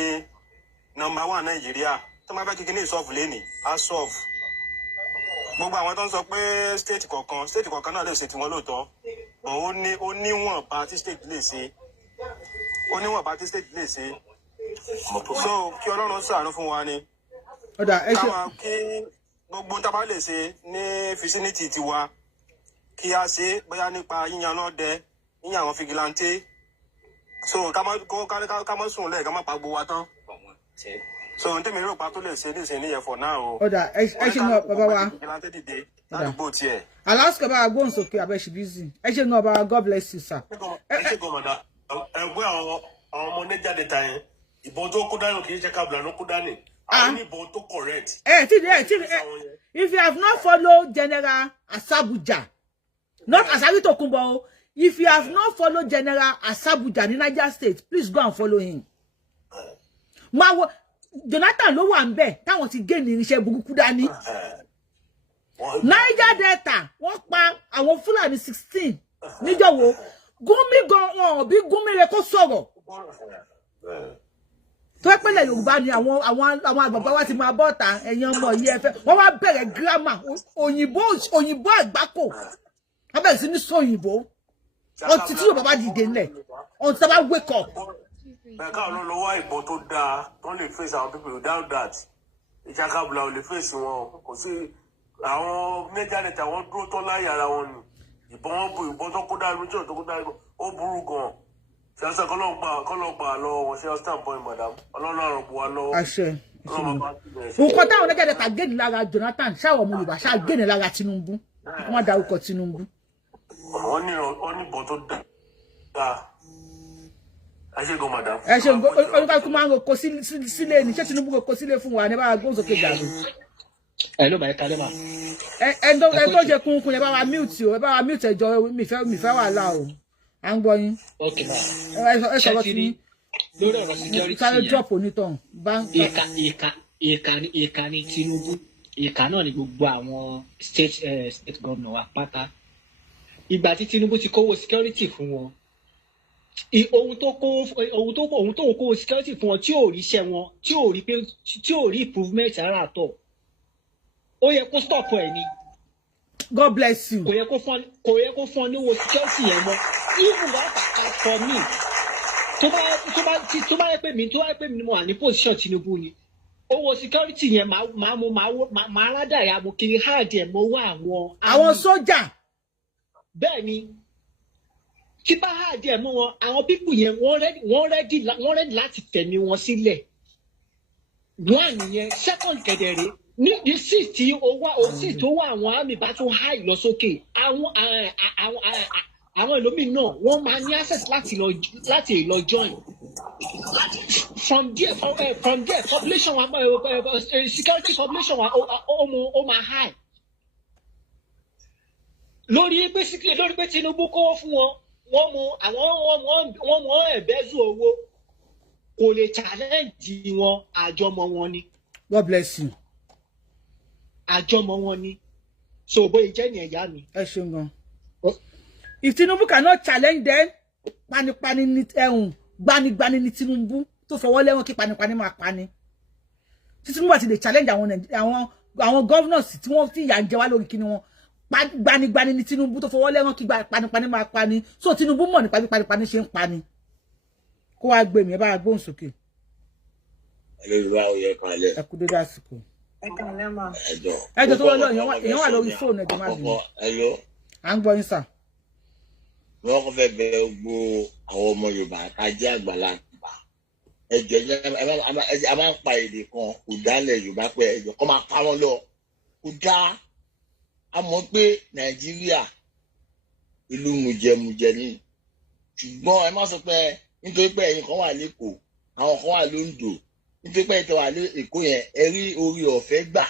number 1 Nàìjíríà tó máa fẹ́ kíkí ní ìsọ́ọ̀fù lẹ́nìí á sọ́ọ̀fù gbogbo àwọn tó ń sọ pé state kọ̀ọ̀kan náà lè ṣe tiwọn lóòótọ́ bọ̀ ó níwọ̀n bá tí state lè ṣe so kí Ọlọ́run ṣàánú fún wa ni káwọn kí gbogbo tá a bá lè ṣe ní vicinity tiwa kí a ṣe bóyá nípa yíyan náà dẹ yíyan àwọn fìgìláńtì so ká má sùn lẹ́ẹ̀ ká má pa gbogbo wa tán So ntẹ́mi rò pa tó lè ṣe níṣẹ́ níyẹn for now. Ọ̀dà ẹ ṣe ń lọ bàbá wa. Ládùúgbò tiẹ̀. Alaska bá gbóhùn sókè abẹ́ṣe busy. Ẹ ṣe ń lọ bàbá God bless you sir. Ẹ ṣe gọmọdà ẹgbẹ́ àwọn ọmọ oníjáde ta yẹn ìbọn tó kó dání kì í ṣe kábìlà ló kó dání. Àwọn ìbọn tó correct. If you have not followed General Asabuja, not Asabi Tokunbo, if you have not followed General Asabuja in Niger State, please go and follow him. Jonathan ló wà ńbẹ̀ táwọn ti gé ní iṣẹ́ burúkú dání. Niger Delta wọ́n pa àwọn Fulani 16 níjọ́ wo. Gumi gan wọn bí Gumi rẹ̀ kó sọ̀rọ̀. Tó pẹ́lẹ̀ Yorùbá ni àwọn àgbàgbà wa ti máa bọ́ta ẹ̀yin ọmọ yìí ẹ fẹ́ wọ́n wá bẹ̀rẹ̀ grammar òyìnbó àgbákò wọ́n bẹ̀rẹ̀ sí ní sọ òyìnbó ọtí tí Yorùbá bá dìde ńlẹ̀ ọtí tí a bá wake up. Ẹ̀ka ọ̀rọ̀ lọ́wọ́ ìbọn tó dáa tó lè face àwọn people without that ìjàkadì ò lè face wọn kò sí àwọn méjàlẹ̀tà wọn dúró tán láyé ara wọn ni ìbọn tó kó dáa lójú tó kó dáa ó burú gan-an. Ṣé kọ́lọ́gbà lọ́wọ́ wọn ṣe ọ́sítàn bọ́ ìmọ̀dá ọlọ́run àrùn bu wa lọ́wọ́. Àṣẹ. Nǹkan táwọn oníjàdẹ ta géènì lára Jonathan ṣáwọ̀ ọmọ Yorùbá ṣáà géènì lára Tinubu wọ́n dárúkọ Tinubu. Wọ́n ní ìbọn tó dáa. Ẹ ṣe gan madam. Ẹ ṣe oníkàlùkù máa ń roko sílé ní ṣé Tinubu roko sílé fún wa ní bá gbóhùn sókè jàre. Ẹ ló bá yẹ kálẹ́ mà. Ẹ tó jẹ kúnkún ẹ bá wa mute ẹjọ́ mi fẹ́ wàhálà o. À ń gbọ́ yín. Okay ma. Ẹ sọ̀rọ̀ sí ní lórí ọ̀rọ̀ security sáré drop onítàn. Ìka ní Tinubu ìka náà ni gbogbo àwọn state governor wa pátá. Ìgbà tí Tinubu ti kówó security fún wọn ohun tó kówó security fún wọn tí ò rí iṣẹ́ wọn tí ò rí improvement ara àtọ̀ ó yẹ kó stop ẹ̀ ni. God bless you. Kò yẹ kó fún ọ ní owó security yẹn mọ́. Even that as for me tó bá yẹ pé mi ni mo wà ní position Tinubu ni owó security yẹn máa rádàyà mo kiri hard ẹ̀ mo wá àwọn sójà. Bẹ́ẹ̀ ni tí bá hard ẹ̀ mọ́ wọn àwọn pípù yẹn wọ́n rẹ́dí láti tẹ̀mí wọn sílẹ̀. One nìyẹn second kẹ̀dẹ̀rẹ̀ ní sí tí tó wà àwọn àmì bá tún high lọ sókè àwọn ìlòmíì náà wọ́n máa ní access láti lọ join from there population wa security population wa ó máa high lórí pé Tinubu kówó fún wọn wọ́n mú ẹ̀bẹ́zù owó kò lè challenge wọn àjọmọ̀ wọn ni. God bless you. Àjọmọ̀ wọn ni so bóyá jẹ́ ní ẹ̀yà mi. Ẹ ṣeun gan. If Tinubu cannot challenge them panipani ni gbanigbani ni Tinubu tó fọwọ́ lẹ́wọ̀n kí panipani máa pani. Tinubu àti lè challenge àwọn governors tí wọ́n ti yà ń jẹ wá lórí kíni wọn gbanigbani ni Tinubu tó fọwọ́ lẹ́wọ̀n kí panipani máa pani so Tinubu mọ̀ nípa bí panipani ṣe ń pani kó wá gbé mi ẹ bá gbóhùn sókè. Ẹ kú dédé àsìkò. Ẹjọ́ tó wọ́n lọ èèyàn wà lórí fóònù ẹjọ́ má bínú. À ń gbọ́ yín sà. Wọ́n kọ́ fẹ́ bẹ gbogbo àwọn ọmọ Yorùbá ká jẹ́ àgbàlagbà. Ẹjọ́ a máa ń pa èdè kan kò dálẹ̀ Yorùbá pé ẹjọ́ kọ́ máa pa wọ́n lọ. Kò dá a mọ̀ pé Nàìjíríà ìlú mùjẹmùjẹ ni. Ṣùgbọ́n ẹ má sọ pé nítorí pé ẹ̀yin kan wà lÉkòó àwọn kan wà lóńdó nítorí pé ìtọ́ wà ní Èkó yẹn ẹ rí orí ọ̀fẹ́ gbà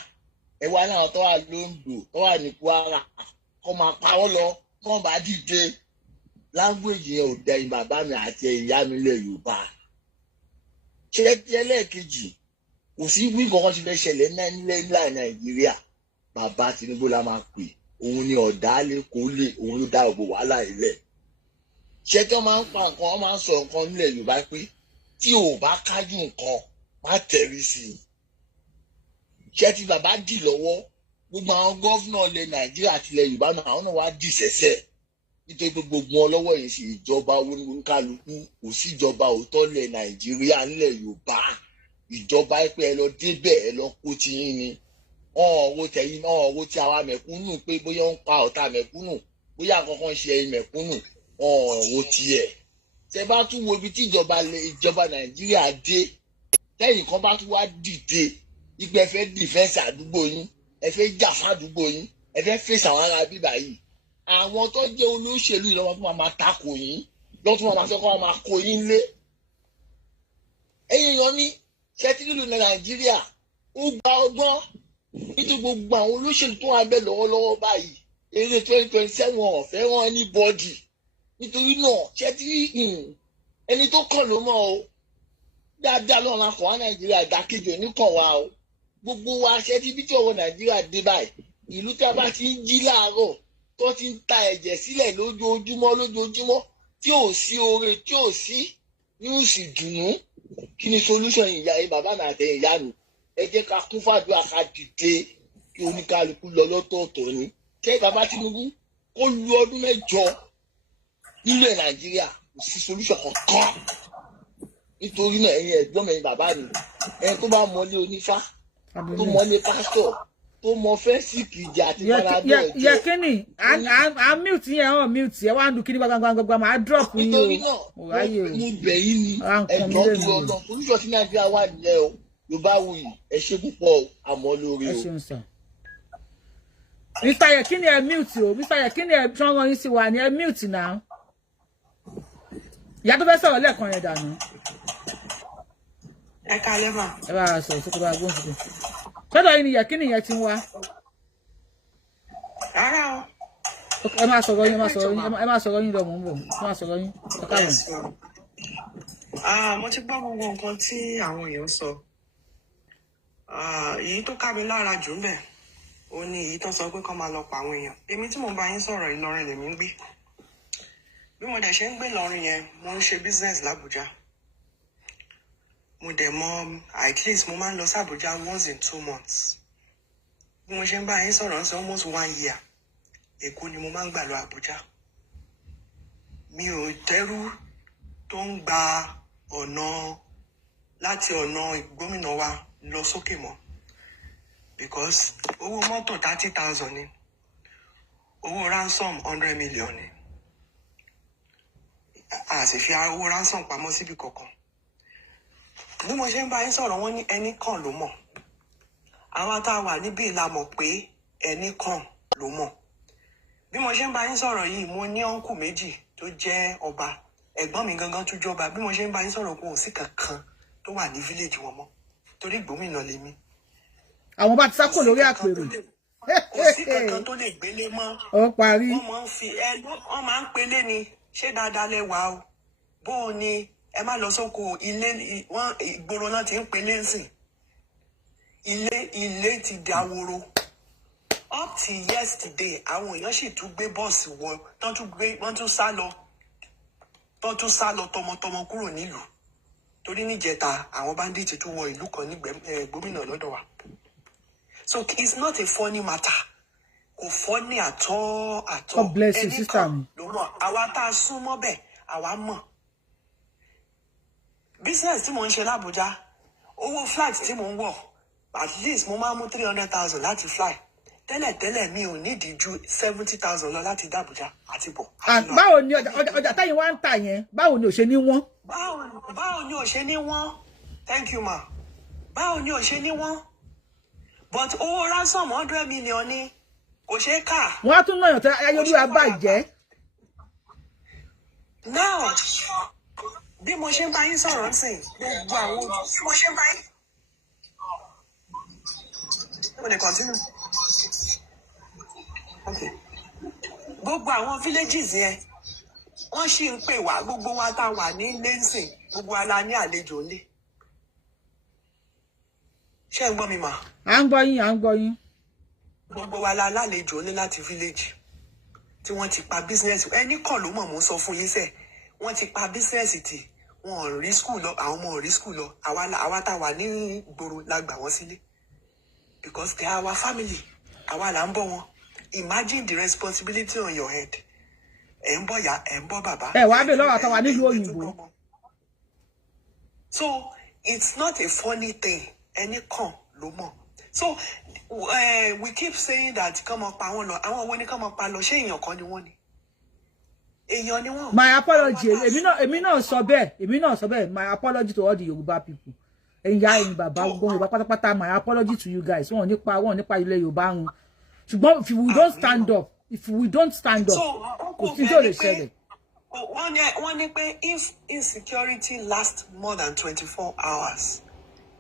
ẹ wá náà tó wà lóńdó tó wà ní Kwara kọ́ máa pa wọ́n lọ kọ́ bá dìde láńgbèjì yẹn ò dẹ̀yìn bàbá mi àti ìyá mi lẹ̀ Yorùbá. Ṣé tí ẹlẹ́ẹ̀kejì kò sí wí kankan ti fẹ́ ṣẹlẹ̀ nílẹ̀ Nàìjíríà bàbá Tinubu la máa pè òun ni ọ̀dàlẹ̀ kò lè òun ló dá òbò wàhálà ilẹ̀. Ṣé tí wọ́n máa ń pa nǹkan wọ́n máa ń sọ nǹkan nílẹ̀ Yorùbá pé tí ò bá kájú nǹkan má tẹ̀rí sí i. Ṣé tí bàbá dì lọ́wọ́ gbogbo àwọn gọ́fúnà ilẹ̀ Nàìjíríà àti ilẹ̀ Yorùbá náà àwọn náà wá dì sẹ́sẹ̀ nítorí pé gbogbo wọn lọ́wọ́ yìí ṣe ìjọba oníkálukú kò sí ìjọba òótọ́ ilẹ̀ Nàìjíríà nílẹ̀ Yorùbá ìjọba pé ẹ lọ débẹ̀ ẹ lọ kó ti yín ni ọ̀wọ́ tẹ̀yìn ọ̀wọ́ tí àwa mẹ̀kúnnù pé bóyá ń pa ọ̀tá mẹ̀kúnnù bóyá kankan ṣe ẹ̀yin mẹ̀kúnnù ọ̀wọ́ tiẹ̀ tẹ bá tún wo ibi tí ìjọba Nàìjíríà dé tẹ́yìn kan bá tún wá dìde ìgbẹ́ ẹ fẹ́ dìfẹ́ǹsì àdúgbò yín ẹ fẹ́ jà fún àdúgbò yín ẹ fẹ́ fèsì àwọn ará bíbá yìí àwọn tó jẹ́ olóṣèlú yìí lọ́wọ́ tó máa takò yín lọ́wọ́ tó máa fẹ́ kó máa kó yín lé ẹ̀yin yan ní ṣẹ́tìlú Nàìjíríà ó gba ọgbọ́n nítorí gbogbo àwọn olóṣèlú tó wà bẹ́ẹ̀ lọ́wọ́lọ́wọ́ báyìí eré 2027 ọ̀fẹ́ wọn ní bọ́ọ̀dì nítorí náà ṣẹ́tìlú ẹni tó kàn ló mọ̀ o dáadáa lọ́nà kan wá Nàìjíríà ìdákejì oníkan wa o gbogbo wa ṣẹ́tìlú tí ọwọ́ Nàìjíríà dé báyìí ìlú tí a bá ti ń jí láàárọ̀ tó ti ń ta ẹ̀jẹ̀ sílẹ̀ lójoojúmọ́ tí ò sí oore tí ò sí níwùsì dùnú kí ni solution ìyá yìí bàbá mi àtẹ̀yìn ìyá mi ẹ jẹ́ ká kún fàdúrà ká dìde kí oníkálukú lọ lọ́tọ̀ọ̀tọ̀ ni kí bàbá Tinubu kó lu ọdún 8 nílẹ̀ Nàìjíríà kò sí solution kankan nítorí náà ẹ̀yin ẹ̀gbọ́n mi bàbá mi ẹni tó bá mọlé onífá tó mọlé pásítọ̀ tó mọ fẹ́ǹsì kìjà àti panadol jẹ́. yẹ kíni à mute yẹn hàn mute ẹ wá ń dùn kíní gbàgbàgbàgbà máa drop yín o. nítorí náà mo bẹ̀ yín ni ẹ̀jọ́ tó lọ lọ solution tí Nàìjíríà wà nìyẹn o Yorùbá wuyì ẹ ṣe púpọ̀ àmọ́ lórí o. ẹ ṣeun sir. Mr. Yekini ẹ mute o Mr. Yekini ẹ tí wọ́n yín sí wa ni ẹ mute náà. Ìyá tó fẹ́ sọ̀rọ̀ lẹ́ẹ̀kan yẹn dànù. Ẹ kálẹ́ mà. Ẹ bá a sọ̀rọ̀ sókè bá a gbóhùn síbi. Sọ́dọ̀ yín ni Yekini yẹn ti ń wá. Rárá o. Ẹ máa sọ̀rọ̀ yín ẹ máa sọ̀rọ̀ yín lọ mò ń bọ̀ ẹ máa sọ̀rọ̀ yín ẹ káàbọ̀. Mo ti gbọ́ gbogbo nǹkan tí àwọn èèyàn sọ. Èyí tó ká mi lára jù ń bẹ̀ ó ní èyí tó sọ pé kán máa lọ pa àwọn èèyàn. Èmi tí mo bá yín sọ̀rọ̀ Ìlọrin lèmi ń gbé. Bí mo dẹ̀ ṣe ń gbé Ìlọrin yẹn mo ń ṣe business l'Abuja. Mo dẹ̀ mọ̀ at least mo máa ń lọ sí Abuja once in 2 months. Bí mo ṣe ń bá yín sọ̀rọ̀ ń sọ almost 1 year. Èkó ni mo máa ń gbà lọ Abuja. Mi ò tẹ́rù tó ń gba ọ̀nà láti ọ̀nà gómìnà wa lọ sókè mọ́ because owó mọ́tò 30,000 ni owó ransom 100 million ni a sì fi owó ransom pamọ́ síbi kankan. Bí mo ṣe ń bá yín sọ̀rọ̀ wọ́n ní ẹnì kan ló mọ̀ àwa tá a wà níbí la mọ̀ pé ẹnì kan ló mọ̀. Bí mo ṣe ń bá yín sọ̀rọ̀ yìí mo ní ọ̀nkù méjì tó jẹ́ ọba ẹ̀gbọ́n mi gangan tún jọba. Bí mo ṣe ń bá yín sọ̀rọ̀ kò sí kankan tó wà ní village wọn mọ́ torí gómìnà lèmi. Àwọn bá ti sákò lórí àpèrè. Kò sí kankan tó lè gbélé mọ́. Ó parí. Wọ́n máa ń fi wọ́n máa ń pelé ni ṣé dáadáa lẹ wà o bó o ní ẹ má lọ sóko ilé wọn ìgboro náà ti ń pelé nsìn ilé ti dàwòrò up till yesterday àwọn èèyàn sì tún gbé bọ́ọ̀sì wọ wọ́n tún sá lọ tọmọtọmọ kúrò nílùú torí níjẹta àwọn bandits tún wọ ìlú kan ní gómìnà lọ́dọ̀ wa. So it's not a funny matter kò funny àtọ́ God bless you sister mi. Àwa tá a súnmọ́ bẹ́ẹ̀ àwa mọ̀ business tí mo ń ṣe l'Abuja owó flight tí mo ń wọ̀ at least mo máa ń mú 300,000 láti fly tẹ́lẹ̀tẹ́lẹ̀ mi ò nídìí ju 70,000 lọ láti d'Abuja àti bọ̀. Báwo ni ọjà táyìn wá ń tà yẹn báwo ni ò ṣe ní wọ́n. Báwo ni ò ṣe ní wọ́n thank you ma báwo ni ò ṣe ní wọ́n but owó ransom 100 million ni kò ṣeé kà. Wọ́n á tún náà yàn tó ayélujára bàjẹ́. Now bí mo ṣe ń bá yín sọ̀rọ̀ nsìn gbogbo àwọn bí mo ṣe ń bá yín. Mo lè continue. Okay. Gbogbo àwọn villages yẹn wọ́n sì ń pè wá gbogbo wa tá a wà ní lẹ́sìn gbogbo wa la ní àlejò ńlé. Ṣé ń gbọ́ mi mà? À ń gbọ́ yín. Gbogbo wa la lálejò ńlé láti village tí wọ́n ti pa business ẹni kàn ló mọ̀ mọ́ sọ fún yín sẹ́ wọ́n ti pa business tì wọ́n ò rí school lọ àwọn ọmọ ò rí school lọ àwa tá a wà ní ìgboro la gbà wọ́n sílé because they are our family àwa là ń bọ́ wọn. Imagine the responsibility on your head. Ẹ ń bọ̀ ya, ẹ ń bọ̀ bàbá. Ẹ wá bẹ̀ lọ́wọ́ àtàwọn nílùú òyìnbó. So it's not a funny thing. Ẹni kan ló mọ̀. So we keep saying that kán mọ pa wọ́n lọ. Àwọn wo ni kán mọ pa lọ? Ṣé èèyàn kan ni wọ́n ni? Èèyàn ni wọ́n. My apology. Èmi náà sọ bẹ́ẹ̀. My apology to all the Yoruba people. ẹ̀yin ya ẹ̀yin bàbá gbogbo Yorùbá pátápátá my apology to you guys wọ́n nípa ilẹ̀ Yorùbá run ṣùgbọ́n if we don't stand up kò sí tó lè ṣẹlẹ̀. Wọ́n ní pé if insecurity lasts more than 24 hours,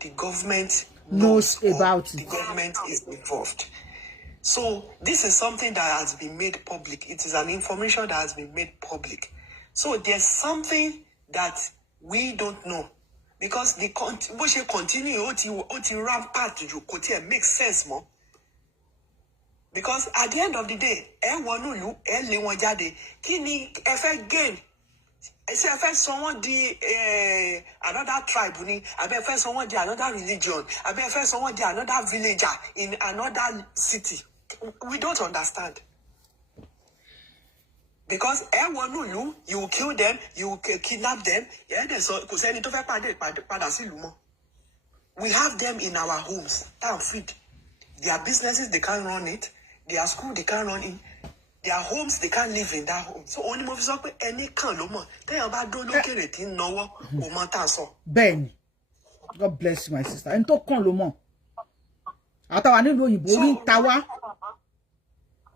the government knows about it. The government is involved. So this is something that has been made public. It is an information that has been made public. So there's something that we don't know. Because the continue, oti rampart, it makes sense more. Because at the end of the day, le won jade. Kini e fe gain. Se e fe someone di another tribe ni, abi e fe someone di another religion, abi e fe someone di another villager in another city. We don't understand. Because you kill them, you kidnap them. We have them in our homes. Feed. Their businesses, they can't run it. Their school, they can't run it. Their homes, they can't live in that home. So only movies up any can no more. They about don't look at it in no Ben, God bless you, my sister. And to kan lo mo.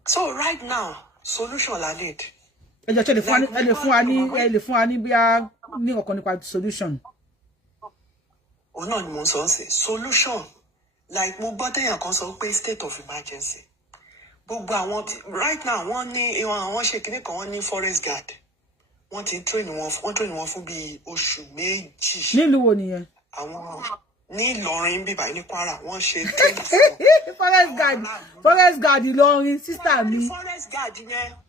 So right now, solution la need. Le fún wa ní bí a ní ọ̀kan nípa solution. Oh no, ni mo sọ nse. Solution. Like mo gbọ́ téèyàn kan sọ pé state of emergency. Gbogbo àwọn right now wọ́n ṣe kíní kan wọ́n ní forest guard. Wọ́n ti train wọn fún bí oṣù méjì. Nílùú wo nìyẹn? Àwọn ní Ìlọrin bí báyìí ní Kwara wọ́n ṣe training fún forest guard Ìlọrin sister mi.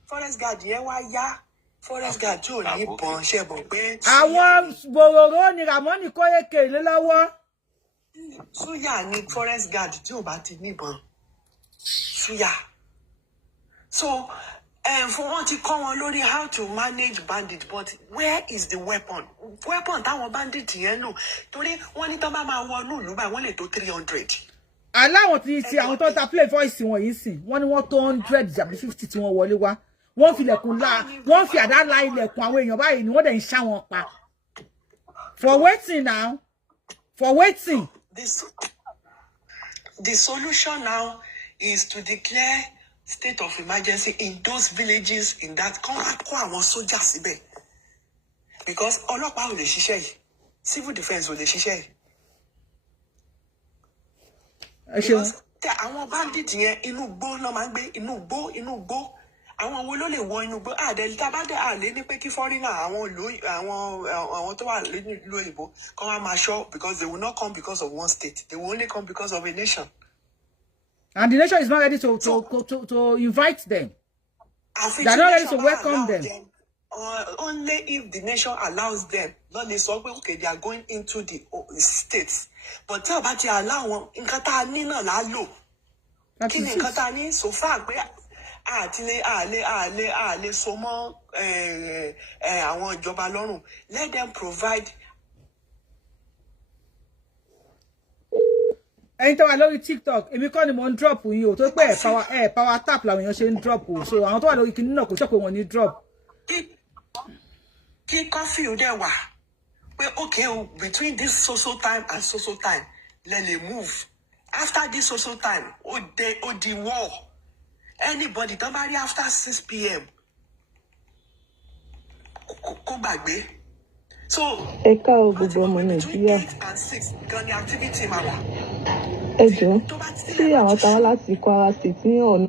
Forest guard yẹn wá yá. Forest guard tí ò ní bọn ṣe bọ̀ pé. Àwọn bòròró ni Ramoni Kóyèké lé lọ́wọ́. Suya ni forest guard tí ò bá ti níbọn. Suya. So, for wọn ti kọ́ wọn lórí how to manage bandit, but where is the weapon? Weapon táwọn bandit yẹn lò. Torí wọ́n ní tán bá máa wọnú ìlú báyìí wọ́n lè tó 300. Aláwọ̀ ti àwọn tó ta play voice wọn yìí sìn. Wọ́n ní wọ́n tó 100 àbí 50 tí wọ́n wọlé wá. Wọ́n fi wọ́n fi àdá la ilẹ̀kùn àwọn èèyàn báyìí ni wọ́n dẹ̀ ń ṣá wọn pa. For waiting now. For waiting. The solution now is to declare state of emergency in those villages in that kó àwọn sójà síbẹ̀. Because ọlọ́pàá ò lè ṣiṣẹ́ yìí. Civil defense ò lè ṣiṣẹ́ yìí. Because àwọn bandit yẹn inú igbó ló máa ń gbé inú igbó. Àwọn wo ló lè wọ inú igbó? Tabade àlè ní pé kí foreigner àwọn tó wà nílùú òyìnbó kó wá máa ṣọ́ because they will not come because of one state. They will only come because of a nation. And the nation is not ready to invite them. They are not ready to welcome them. Only if the nation allows them. Not they say, okay, they are going into the states. But tell about you allow in Qatar ni na la lo. Kini Qatar ni so far pé àlè so mọ́ àwọn ìjọba lọ́rùn. Let them provide. Ẹ̀yin tó wà lórí TikTok, èmi kọ́ ni mo ń drop yín o, tó pé power tap làwọn èèyàn ṣe ń drop o. So àwọn tó wà lórí kinní náà kò sọ pé wọ́n ní drop. Kí coffee ó dẹ̀ wà. Pé okay o, between this so time and so time, let them move. After this so time, ó di war. Anybody tó bá rí after 6 p.m. kó gbàgbé. So Ẹ̀ka gbogbo ọmọ Nàìjíríà. Ẹ jọ̀ọ́ tí àwọn táwọn láti Kwara State ní ọ̀nà.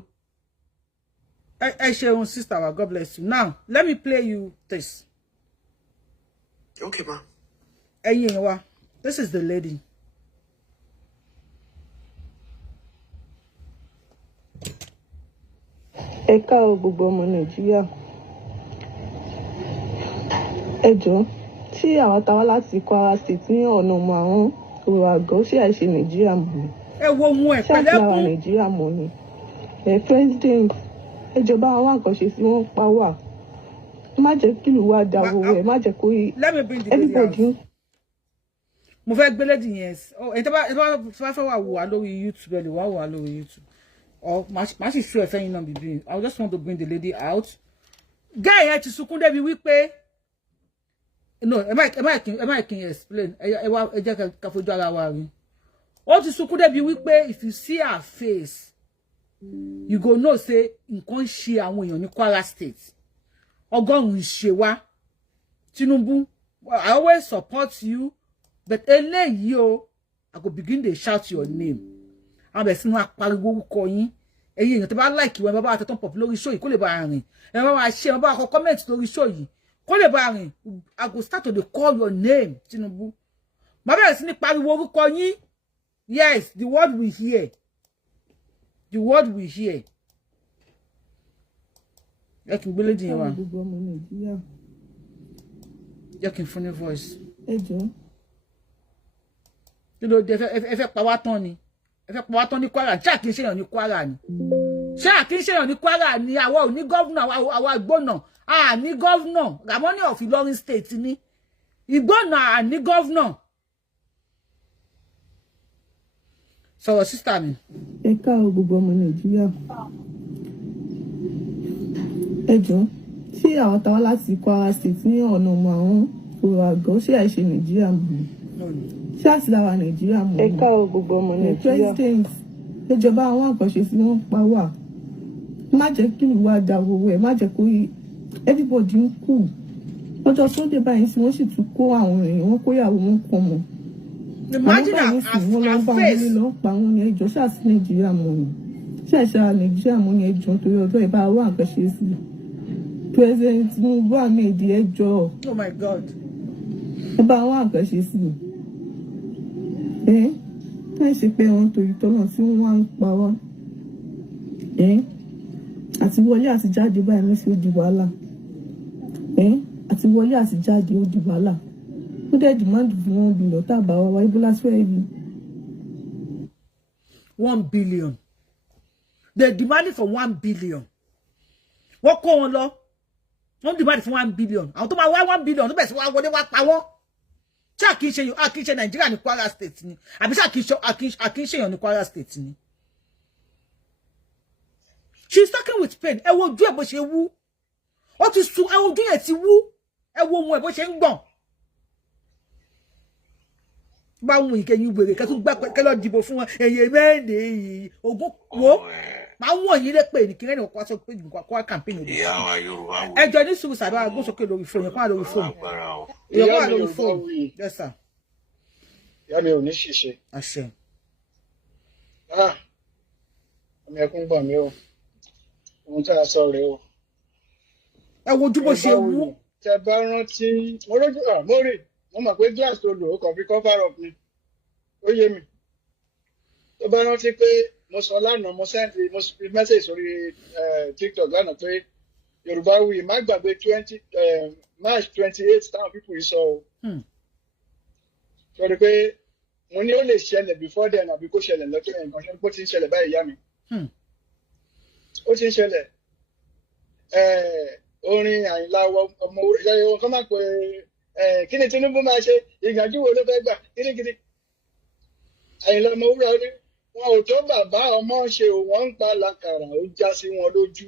Ẹ ṣeun sister wa, God bless you. Now, let me play you this. Okay, ma. Ẹ̀yin èèyàn wa, this is the lady. Ẹ̀ka gbogbo ọmọ Nàìjíríà. Ẹ jọ̀ọ́ tí àwọn táwọn láti Kwara State ní ọ̀nà ọmọ àwọn òwò àgọ́ sí àìṣe Nàìjíríà mọ̀ ni. Ẹ wo ohun ẹ̀ pẹ̀lẹ́kùn. Ṣáàtìlára Nàìjíríà mọ̀ ni. President ìjọba àwọn àkànṣe sí wọn pa wà. Má jẹ́ kí ìlú wa da owó ẹ̀, má jẹ́ kó everybody. Mo fẹ́ gbé lady yẹn. Ẹ tó bá fẹ́ wà wò wá lórí YouTube, ẹ lè wá wò wá lórí YouTube. Or má sì show ẹ fẹ́yìn náà bíbí. I just want to bring the lady out. Guy yẹn ti sunkún débi wípé no, am I can explain? Ẹ jẹ́ ká fojú ara wa rí. Ó ti sunkún débi wípé if you see her face, you go know say nǹkan ṣe àwọn èèyàn ní Kwara State. Ọgọ́rùn-ún ṣe wá. Tinubu, I always support you, but eléyìí o, I go begin to shout your name. I'm be sinu apariwo orúkọ yín. Ẹ̀yin èèyàn tẹ́ bá like ìwé bá tẹ́ pop lórí show yìí kó lè bá rìn. Ẹ bá share, bá ko comment lórí show yìí kó lè bá rìn. I go start to call your name, Tinubu. Má bẹ̀rẹ̀ sí ní pariwo orúkọ yín. Yes, the word we hear. The word we hear. Ẹ kí n gbélé dín wa. Jẹ́ kí n fún ní voice. Ẹ jọ̀ọ́. Kí ló dé ẹ fẹ́ pa wá tán ni? Ẹ fẹ́ pa wá tán ní Kwara. Ṣé kìí ṣèyàn ní Kwara ni? Ṣé kìí ṣèyàn ní Kwara ni? Àwa ò ní governor, àwa Ìgbónà. A ní governor. Ramoni of Ilorin State ni. Ìgbónà a ní governor. Sọ̀rọ̀ sister mi. Ẹ káàárọ̀ gbogbo ọmọ Nàìjíríà. Ẹ jọ̀ọ́, ṣé àwọn táwa láti Kwara State ní ọ̀nà ọmọ àwọn òrò àgọ́ ṣé àìṣe Nàìjíríà mọ̀? Ṣé àtìláwà Nàìjíríà mọ̀? Ẹ káàárọ̀ gbogbo ọmọ Nàìjíríà. President, ìjọba àwọn àkànṣe tí wọ́n pa wà. Má jẹ́ kí ìlú wa da owó ẹ̀, má jẹ́ kó everybody ń kú. Ọjọ́ Sunday báyìí sí wọ́n sì tún kó àwọn èèyàn, wọ́n kó ìyàwó wọn kọ́ mọ́. Imagine her face. Lọ pa wọn ní ẹjọ́ ṣáà sí Nàìjíríà mọ̀ ni. Ṣé àṣà Nàìjíríà mọ̀ ní ẹjọ́ torí ọjọ́ ìbá wà nǹkan ṣe sí. President Tinubu Ahmed ẹjọ́. Oh my God. Ẹ bá wà nǹkan ṣe sí. Ẹ ṣe pé wọn torí tọ́nà tí wọ́n wá ń pa wá. Àti wọlé àti jáde báyìí ní sí ó di wàhálà. Àti wọlé àti jáde ó di wàhálà. Who they demand $1 billion? Taba wa ibola swear you. $1 billion. They demanded for $1 billion. What kó wọn lọ? Wọ́n demand for $1 billion. Àwọn tó máa wá $1 billion tó bẹ̀ sí wá wọlé wá pa wọ́n. Ṣé àkíṣe Nàìjíríà ní Kwara State ni? Àbí ṣé àkíṣe èèyàn ní Kwara State ni? She's talking with pain. Ẹ wo ojú ẹ̀ bó ṣe wú. Ó ti sun ẹ wo ojú ẹ̀ ti wú. Ẹ wo ohun ẹ̀ bó ṣe ń gbọ̀n. Bá wọn ìkẹyìn wèrè kẹ́ tún gbá kẹ́ lọ dìbò fún wọn ẹ̀yẹ mẹ́ẹ̀ẹ́dẹ́ ogún wo máa wọ̀n yín lé pé ní kílẹ̀ ní ọkọ̀ aṣọ pé nǹkan kọ́ campaign òde. Ẹjọ́ ní sùúrù sàbẹ̀ agbósókè lórí fóònù ẹ̀kọ́ lórí fóònù. Ìyọ̀kọ́ lórí fóònù. Yes sir. Ìyá mi ò ní ṣìṣe. Àṣẹ. Ọmọ ẹkún gbà mí o. Ohun tí a sọ rèé o. Ẹ wojú bó ṣe wú. Tẹ bá rántí mo rí mo mọ̀ pé glass tó lò ó kàn fi cover up ni ó yé mi tó bá rántí pé mo sọ lánàá mo fi message sórí TikTok lánàá pé Yorùbá wí má gbàgbé March 28 táwọn pípù yìí sọ o sọrí pé mo ní ó lè ṣẹlẹ̀ before then àbí kó ṣẹlẹ̀ lọ́jọ́ yẹn kan ṣe kó ti ń ṣẹlẹ̀ báyìí ìyá mi ó ti ń ṣẹlẹ̀ orin Àyìnlá ọmọ ìyá wọn kọ́ máa pè kí ni Tinubu máa ṣe ìgbàjú wo ló fẹ́ gbà kíníkíní Àyìnlá ọmọ wúrà ní wọn ò tó bàbá ọmọ ṣe ò wọ́n ń pa làkàrà ó já sí wọn lójú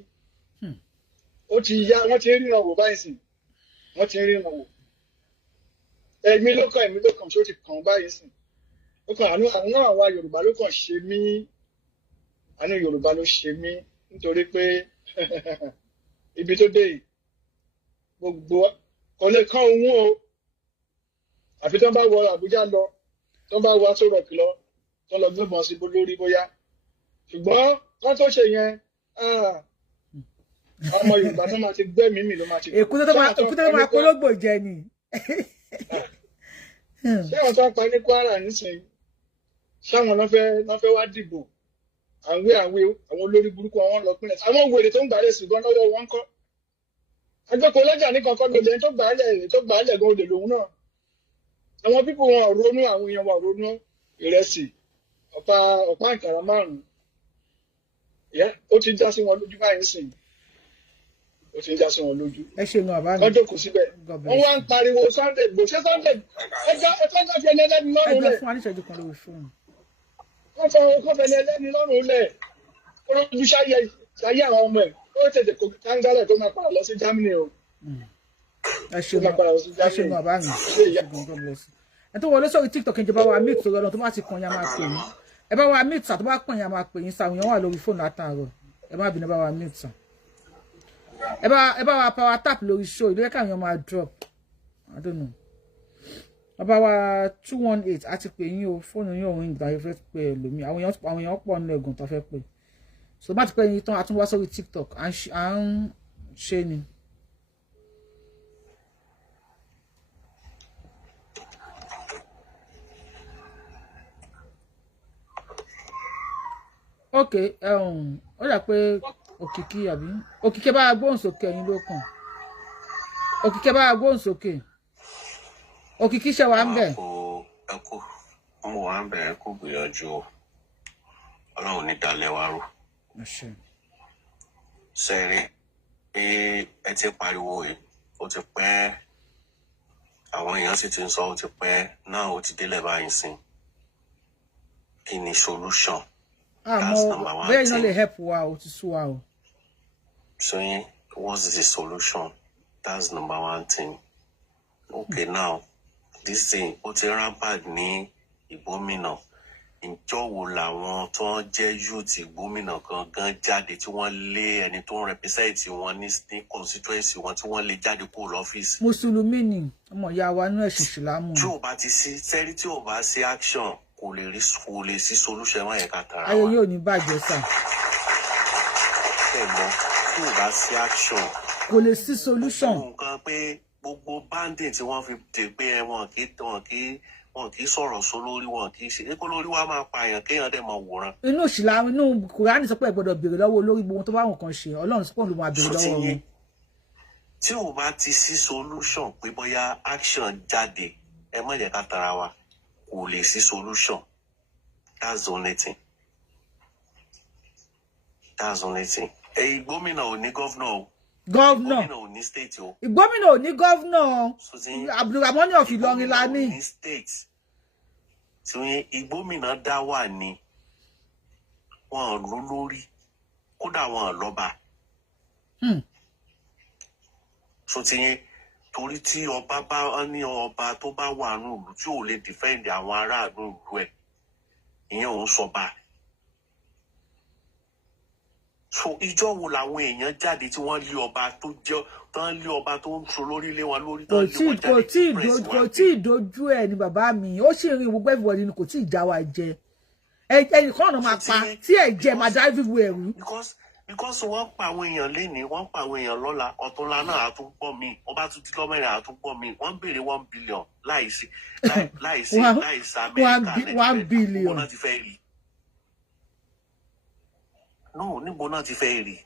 ó ti yá wọ́n ti ń ríran wò báyìí sìn wọ́n ti ń ríran wò èmi ló kàn ṣó ti kàn báyìí sìn ó kàn àánú àwa Yorùbá ló kàn ṣe mí àánú Yorùbá ló ṣe mí nítorí pé ibi tó dé yìí gbogbo kò lè kán òun o àfi tó ń bá wọ Àbújá lọ tó ń bá wọ Aṣọ Rock lọ tó lọ gbébọn sí lórí bóyá ṣùgbọ́n wọ́n tó ṣe yẹn ọmọ Yorùbá tó máa ti gbẹ́mí mi ló máa ti èkúté tó máa kólógbò jẹ ni. ṣé àwọn tó ń pa ní Kwara nísìnyí ṣáwọn náà fẹ́ wá dìbò àwọn olórí burúkú àwọn lọ pínlẹ̀ àwọn wèrè tó ń gbàlẹ̀ sí gan lọ́wọ́ wọn kọ́ agbẹ́kọ̀ lọ́jà ní kankan lòdì tó gbà á lẹ̀ gan olè lòun náà àwọn pípọ̀ wọn ronú àwọn èèyàn wọn ronú ìrẹsì ọ̀pá àǹkàrà 5 ó ti já sí wọn lójú báyìí sìn ó ti já sí wọn lójú. Ẹ ṣe nu àbá mi. wọ́n jókòó síbẹ̀ wọ́n wá ń pariwo Sunday gbò ṣé Sunday ẹjọ́ fi ẹni ẹlẹ́ni lọ́rùn lẹ̀. ẹgbẹ́ fún aníṣẹ́jú kan lórí fóònù. wọ́n fẹ́ ẹni ẹlẹ́ni lọ́rùn lẹ̀ olójú ṣáyé àwọn ọmọ ẹ̀ ó tètè kó kángálẹ̀ tó máa padà lọ sí Germany o. ṣe bàbá mi God bless you. Ẹ tó wọlé sórí TikTok ẹ bá wa meet sórí ọ̀nà tó bá ti kàn yín máa pè yín ẹ bá wa meet sa tó bá kàn yín máa pè yín sa òyìn wà lórí fóònù àtàárọ̀ ẹ má bínú bá wa meet sa ẹ bá wa power tap lórí show ìlú ẹ̀ka yín máa drop I don't know bàbá wa 218 àti pè yín o fóònù yín òun ìgbà yẹn fẹ́ pè lómi àwọn èèyàn pọ̀ nínú ẹ̀gùn tó fẹ́ pè so bá ti pè yín tán a tún wá sórí TikTok à ń ṣe ni. Okay, ó dà pé òkìkí àbí òkìkí bá gbóhùn sókè ẹ̀yin ló kàn òkìkí bá gbóhùn sókè òkìkí ṣe wà ń bẹ̀. ẹ kú mo wà ń bẹ̀ ẹ kú gbìyànjú o Ọlọ́run ní dalẹ̀ wa rú. sẹ́rí pé ẹ ti pariwo yìí ó ti pẹ́ àwọn èèyàn sì ti ń sọ ó ti pẹ́ náà ó ti délẹ̀ báyìí sìn kí ni solution. That's number one very thing. not help wow to swallow. So what's the solution? That's number one thing. Okay, now this thing ó ti rampant ní Ìgbómìnà. Ǹjọ́ wo làwọn tó ń jẹ́ youth Ìgbómìnà gangan jáde tí wọ́n lé ẹni tó ń represent wọn ní constituency wọn tí wọ́n lé jáde kúrò lọ́fíìsì. Mùsùlùmí ni ọmọ ìyá wa náà ẹ̀sìn Ìsìlámù. Tí ò bá ti sí sẹ́rí tí ò bá sí action kò lè sí solution wọn yẹn ká tara wa. Ayé yóò ní bàjẹ́ sà. Ẹ mọ̀ tí ò bá sí action kò lè sí solution. Nǹkan pé gbogbo bandit tí wọ́n fi dè pé wọn kì í sọ̀rọ̀ sólórí wọn kì í ṣe é kó lórí wa máa pààyàn kéèyàn dẹ̀ máa wòran. Inú Ìsìlámù inú Kùránì sọ pé ẹ gbọ́dọ̀ béèrè lọ́wọ́ olórí gbogbo tó bá wọn kan ṣe Ọlọ́run sọ pé ló máa béèrè lọ́wọ́ wọn. Tí ò bá ti sí solution pé bóyá action jáde ẹ má jẹ́ ká tara wa kò lè sí solution. That's the only thing. That's the only thing. Gómìnà ò ní governor. Governor. Gómìnà ò ní state o. Gómìnà ò ní governor. Abdulrahman of Ìlọrin la ní. Gómìnà ò ní state. Tí Ìgbómìnà dá wà ní wọn ló lórí kódà wọn lọ́ba. So ti torí tí ọba bá ní ọba tó bá wà nínú ìlú tí ò lè defend àwọn aráàlú ìlú ẹ̀ ìyẹn òun sọba. So ìjọ wo làwọn èèyàn jáde tí wọ́n lé ọba tó jẹ́ tán lé ọba tó ń so lórí lé wọn lórí tán lé wọn jáde. kò tí ì dojú ẹ ní bàbá mi ó sì rí gbogbo everybody ni kò tí ì já wa jẹ ẹnìkan náà máa pa tí ẹ jẹ máa dá everywhere rú. Because wọ́n pa àwọn èèyàn lénìí wọ́n pa àwọn èèyàn lọ́la ọ̀túnla náà àtúnpọ̀ mi ọba tún ti lọ́mẹ́rin àtúnpọ̀ mi wọ́n béèrè 1 billion láìsí Amẹ́ríkà 1 billion. níbo náà ti fẹ́ rí níbo náà ti fẹ́ rí.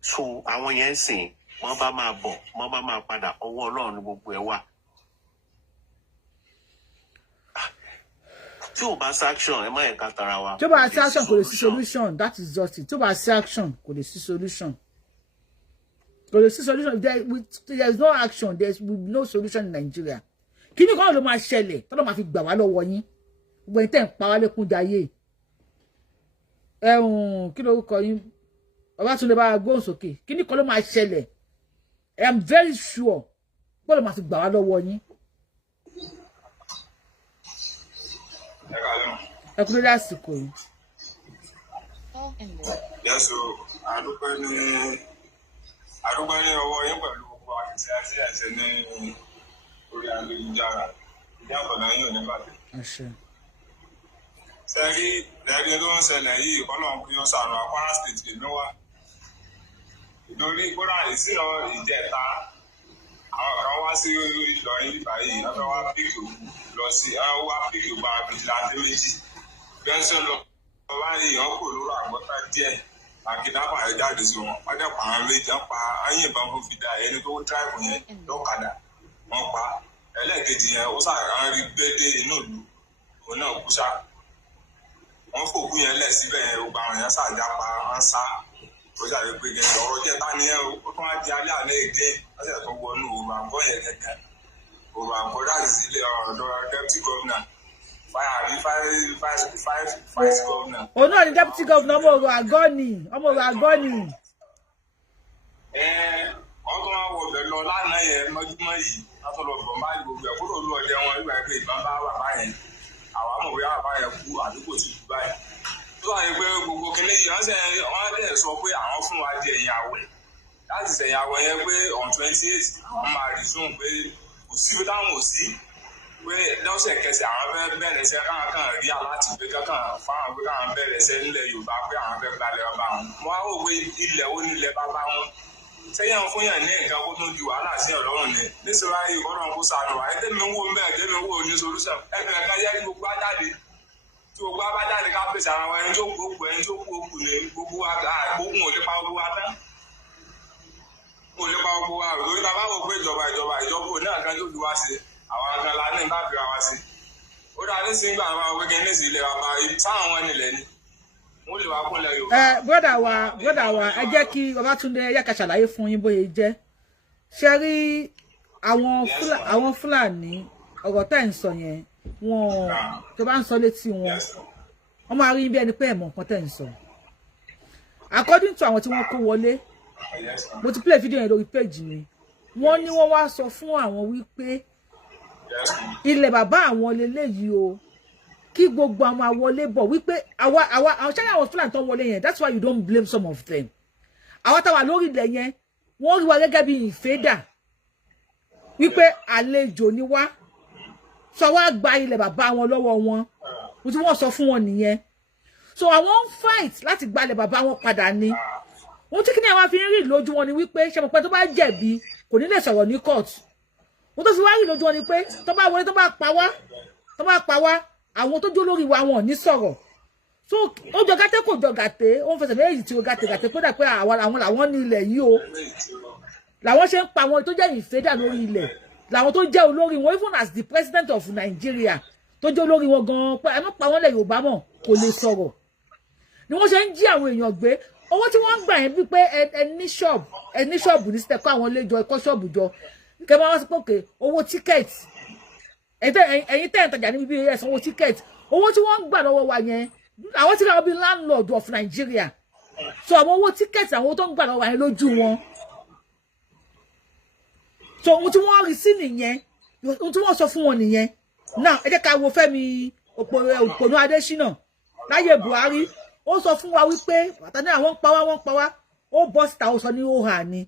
So àwọn yẹn ń sìn wọ́n bá máa bọ̀ wọ́n bá máa padà ọwọ́ Ọlọ́run ní gbogbo ẹ̀ wà. Tí ò bá sí action ẹ má yẹ ká tara wa. Tí ó bá sí action kò lè sí solution that is just it. Tí ó bá sí action kò lè sí solution. Kò lè sí solution there is no action there is no solution in Nigeria. Kí ni kan ló máa ṣẹlẹ̀ tọ́lọ́ máa fi gbà wá lọ́wọ́ yín gbogbo ẹni tẹ́ ń pa wá lẹ́kún jayé. Kí lórúkọ yín Ọbátúndé bá gbóhùn sókè kí ni kan ló máa ṣẹlẹ̀ I am very sure pé ló máa fi gbà wá lọ́wọ́ yín. Ẹ kú lórí àsìkò yìí. Yẹ́sù àdúpẹ́ ní ọwọ́ yín pẹ̀lú gbogbo àti àti ẹ̀ṣẹ̀ ní orí ayélujára ní àbọ̀nà yín ò ní bàjẹ́. Sẹ́rí lẹ́rí tó ń ṣẹlẹ̀ yìí Ọlọ́run kí ó ṣàánú Kwara State ìlú wa. Ìdórí kódà ìsìnà ìjẹta àwọn kan wá sí Ìlọrin nígbà yìí wọ́n fẹ́ wá píkì lọ sí wá píkì gba àbíjìláńtì méjì. Bẹ́ńsẹ̀ lọ báyìí wọ́n kò lórí àgbọ̀tá díẹ̀ àkìdápà ẹ̀ jáde sí wọn wọ́n jẹ́ pa àwọn méjì wọ́n pa ayéǹbọn fún fìdá ẹni tó dráìbù yẹn lọ́kadà wọ́n pa ẹlẹ́ẹ̀kejì yẹn ó sàárí gbédé inú ìlú òun náà kú sá wọ́n fòkú yẹn lẹ̀ síbẹ̀ yẹn gbogbo àwọn yẹn sàjápa wọ́n sá ó ṣàrí pé gẹ́gẹ́ ọ̀rọ̀ jẹ́ ta ni ẹ ó tún á di alẹ́ àlẹ́ èdè wọ́n ṣẹ̀ tó wọnú òru àgọ́ yẹn gẹ́gẹ́ òru àgọ́ láti sílé ọ̀dọ́ deputy governor vice governor. Òun náà ni deputy governor ọmọ òru àgọ́ ni. wọ́n tó máa wọ ọbẹ̀ lọ lánàá yẹn mọ́júmọ́ yìí látọ̀ lọ bọ̀ máa gbogbo ẹ̀ kó ló lọ ọdẹ wọn nígbà pé ìbọn bá bàbá yẹn àwọn àmọ̀ bóyá bàbá yẹn kú àdúgbò ti kú báyìí tó wà ní pé gbogbo kìnní yìí wọ́n dẹ̀ sọ pé àwọn fún wa di ẹ̀yìn àwẹ̀ láti sẹ̀yìn àwẹ̀ yẹn pé on 28 àwọn máa resume pé kò sí pé táwọn ò sí pé lọ́sẹ̀ kẹsẹ̀ àwọn fẹ́ bẹ̀rẹ̀ iṣẹ́ káwọn kan rí aláàtì pé kankan fáwọn pé káwọn bẹ̀rẹ̀ iṣẹ́ nílẹ̀ Yorùbá pé àwọn fẹ́ gbalẹ̀ ọba wọn mo wá wò pé ilẹ̀ ó nílẹ̀ bàbá wọn sẹ́yìn fún yàn ní nǹkan kó tó di wàhálà sí ọlọ́run ni nítorí ayé ìkọ́nà kó sànù wáyé tẹ́mi wo mẹ́ẹ̀ tẹ́mi wo ní solution ẹgbẹ̀rún kan yẹ kí gbogbo ajáde tí gbogbo abájáde ká pèsè àwọn ẹni tó gbogbo ẹni tó gbogbo ní gbogbo wa gbogbo ò lè pa gbogbo wa tán ò lè pa gbogbo wa lórí ta bá wò pé ìjọba òní àkan yóò fi wá sí àwọn àkan la ní bá fi wá sí ó dá ní sí gbà máa wékẹ́ ní ìsìlẹ̀ bàbá sáwọn wọn nílẹ̀ ni wọ́n lè wá kúnlẹ̀ Yorùbá. Brọ́dà wa ẹ jẹ́ kí Babátúndé ẹ yá ká ṣàlàyé fún yín bóyá jẹ́ ṣe rí àwọn Fúlàní ọ̀rọ̀ tá ẹ̀ ń sọ yẹn wọn tó bá ń sọ létí wọn wọ́n máa rí bí ẹni pé ẹ̀mọ̀ nǹkan tẹ̀ ń sọ according to àwọn tí wọ́n kó wọlé mo ti play video yẹn lórí page mi wọ́n ní wọ́n wá sọ fún àwọn wípé ilẹ̀ bàbá àwọn leléyìí o kí gbogbo àwọn àwọlé bọ̀ wípé àwọn ṣáà àwọn Fúlàní tó wọlé yẹn that's why you don't blame some of them àwọn táwa lórí ilẹ̀ yẹn wọ́n rí wa gẹ́gẹ́ bí ìfẹ́dà wípé àlejò ni wá sọ wá gba ilẹ̀ bàbá wọn lọ́wọ́ wọn mo tí wọ́n sọ fún wọn nìyẹn so àwọn ń fight láti gba ilẹ̀ bàbá wọn padà ni wọ́n tí kí ni àwọn fi ń rí lójú wọn ni wípé ṣe mọ̀ pé tó bá jẹ̀bi kò ní lè sọ̀rọ̀ ní court wọ́n tó fi wá rí lójú wọn ni pé tó bá wọlé tó bá pa wá àwọn tó jó lórí wa wọn ní sọ̀rọ̀ so ó jọ gàtẹ́ kò jọ gàtẹ́ ó ń fẹsẹ̀ méjì tí ó gàtẹ́ kódà pé àwọn làwọn ní ilẹ̀ yìí o làwọn ṣe ń pa àwọn tó jẹ́ ìfẹ́dà lórí ilẹ̀ làwọn tó jẹ́ olórí wọn even as the president of Nigeria tó jẹ́ olórí wọn gan-an pé ẹ má pa wọ́n lẹ̀ Yorùbá mọ̀ kò lè sọ̀rọ̀ ni wọ́n ṣe ń jí àwọn èèyàn gbé owó tí wọ́n ń gbà yẹn bíi pé ẹni ṣọ́ọ̀bù ní sítẹ̀ kọ́ àwọn ilé jọ ẹ̀kọ́ ṣọ́ọ̀bù jọ kẹ́ máa wá sí pòkè owó tíkẹ́ẹ̀tì ẹ̀yin tẹ́ ẹ̀ tajà níbi bí ẹ̀sán owó tíkẹ́ẹ̀tì owó tí wọ́n ń gbà lọ́wọ́ wa yẹn àwọn tí wọ́n bí landlord of Nigeria so àwọn owó tíkẹ́ẹ̀tì àwọn tó ń gbà lọ́wọ́ wa yẹn lójú wọn so ohun tí wọ́n rí sí nìyẹn ohun tí wọ́n sọ fún wọn nìyẹn now ẹ jẹ́ ká wo Fẹ́mi Òpònú Adésínà láyé Buhari ó sọ fún wa wípé àtàní àwọn ń pa wá ó bọ́ síta ó sọ ní ó hà ni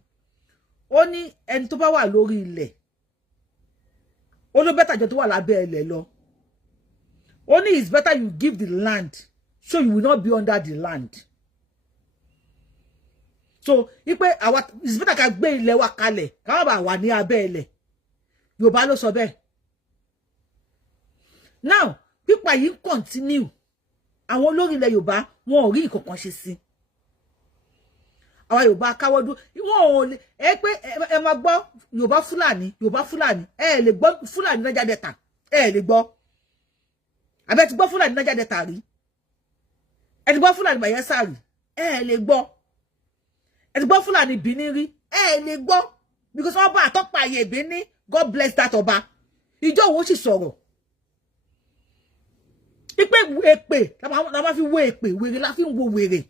ó ní ẹni tó bá wà lórí ilẹ̀ ó ló bẹ́tà jọ tó wà lábẹ́ ilẹ̀ lọ ó ní it's better you give the land so you will not be under the land so ipe àwa it's better ká gbé ilẹ̀ wa kalẹ̀ ká má bàa wà ní abẹ́ ilẹ̀ Yorùbá ló sọ bẹ́ẹ̀ now pípa yìí ń continue àwọn olórí ilẹ̀ Yorùbá wọn ò rí ìkọ̀kan ṣe sí àwa Yorùbá káwọ́dú wọn ò lè pé ẹ máa gbọ́ Yorùbá Fúlàní ẹ lè gbọ́ Fúlàní Niger Delta ẹ lè gbọ́ àbẹ ti gbọ́ Fúlàní Niger Delta rí ẹ ti gbọ́ Fúlàní Bayelsa rí ẹ lè gbọ́ ẹ ti gbọ́ Fúlàní Benin rí ẹ lè gbọ́ because wọ́n bá àtọ́pọ̀ àyè Benin God bless that ọba ìjọ wo sì sọ̀rọ̀ ipe èpè la máa fi wo èpè wèrè la fi ń wo wèrè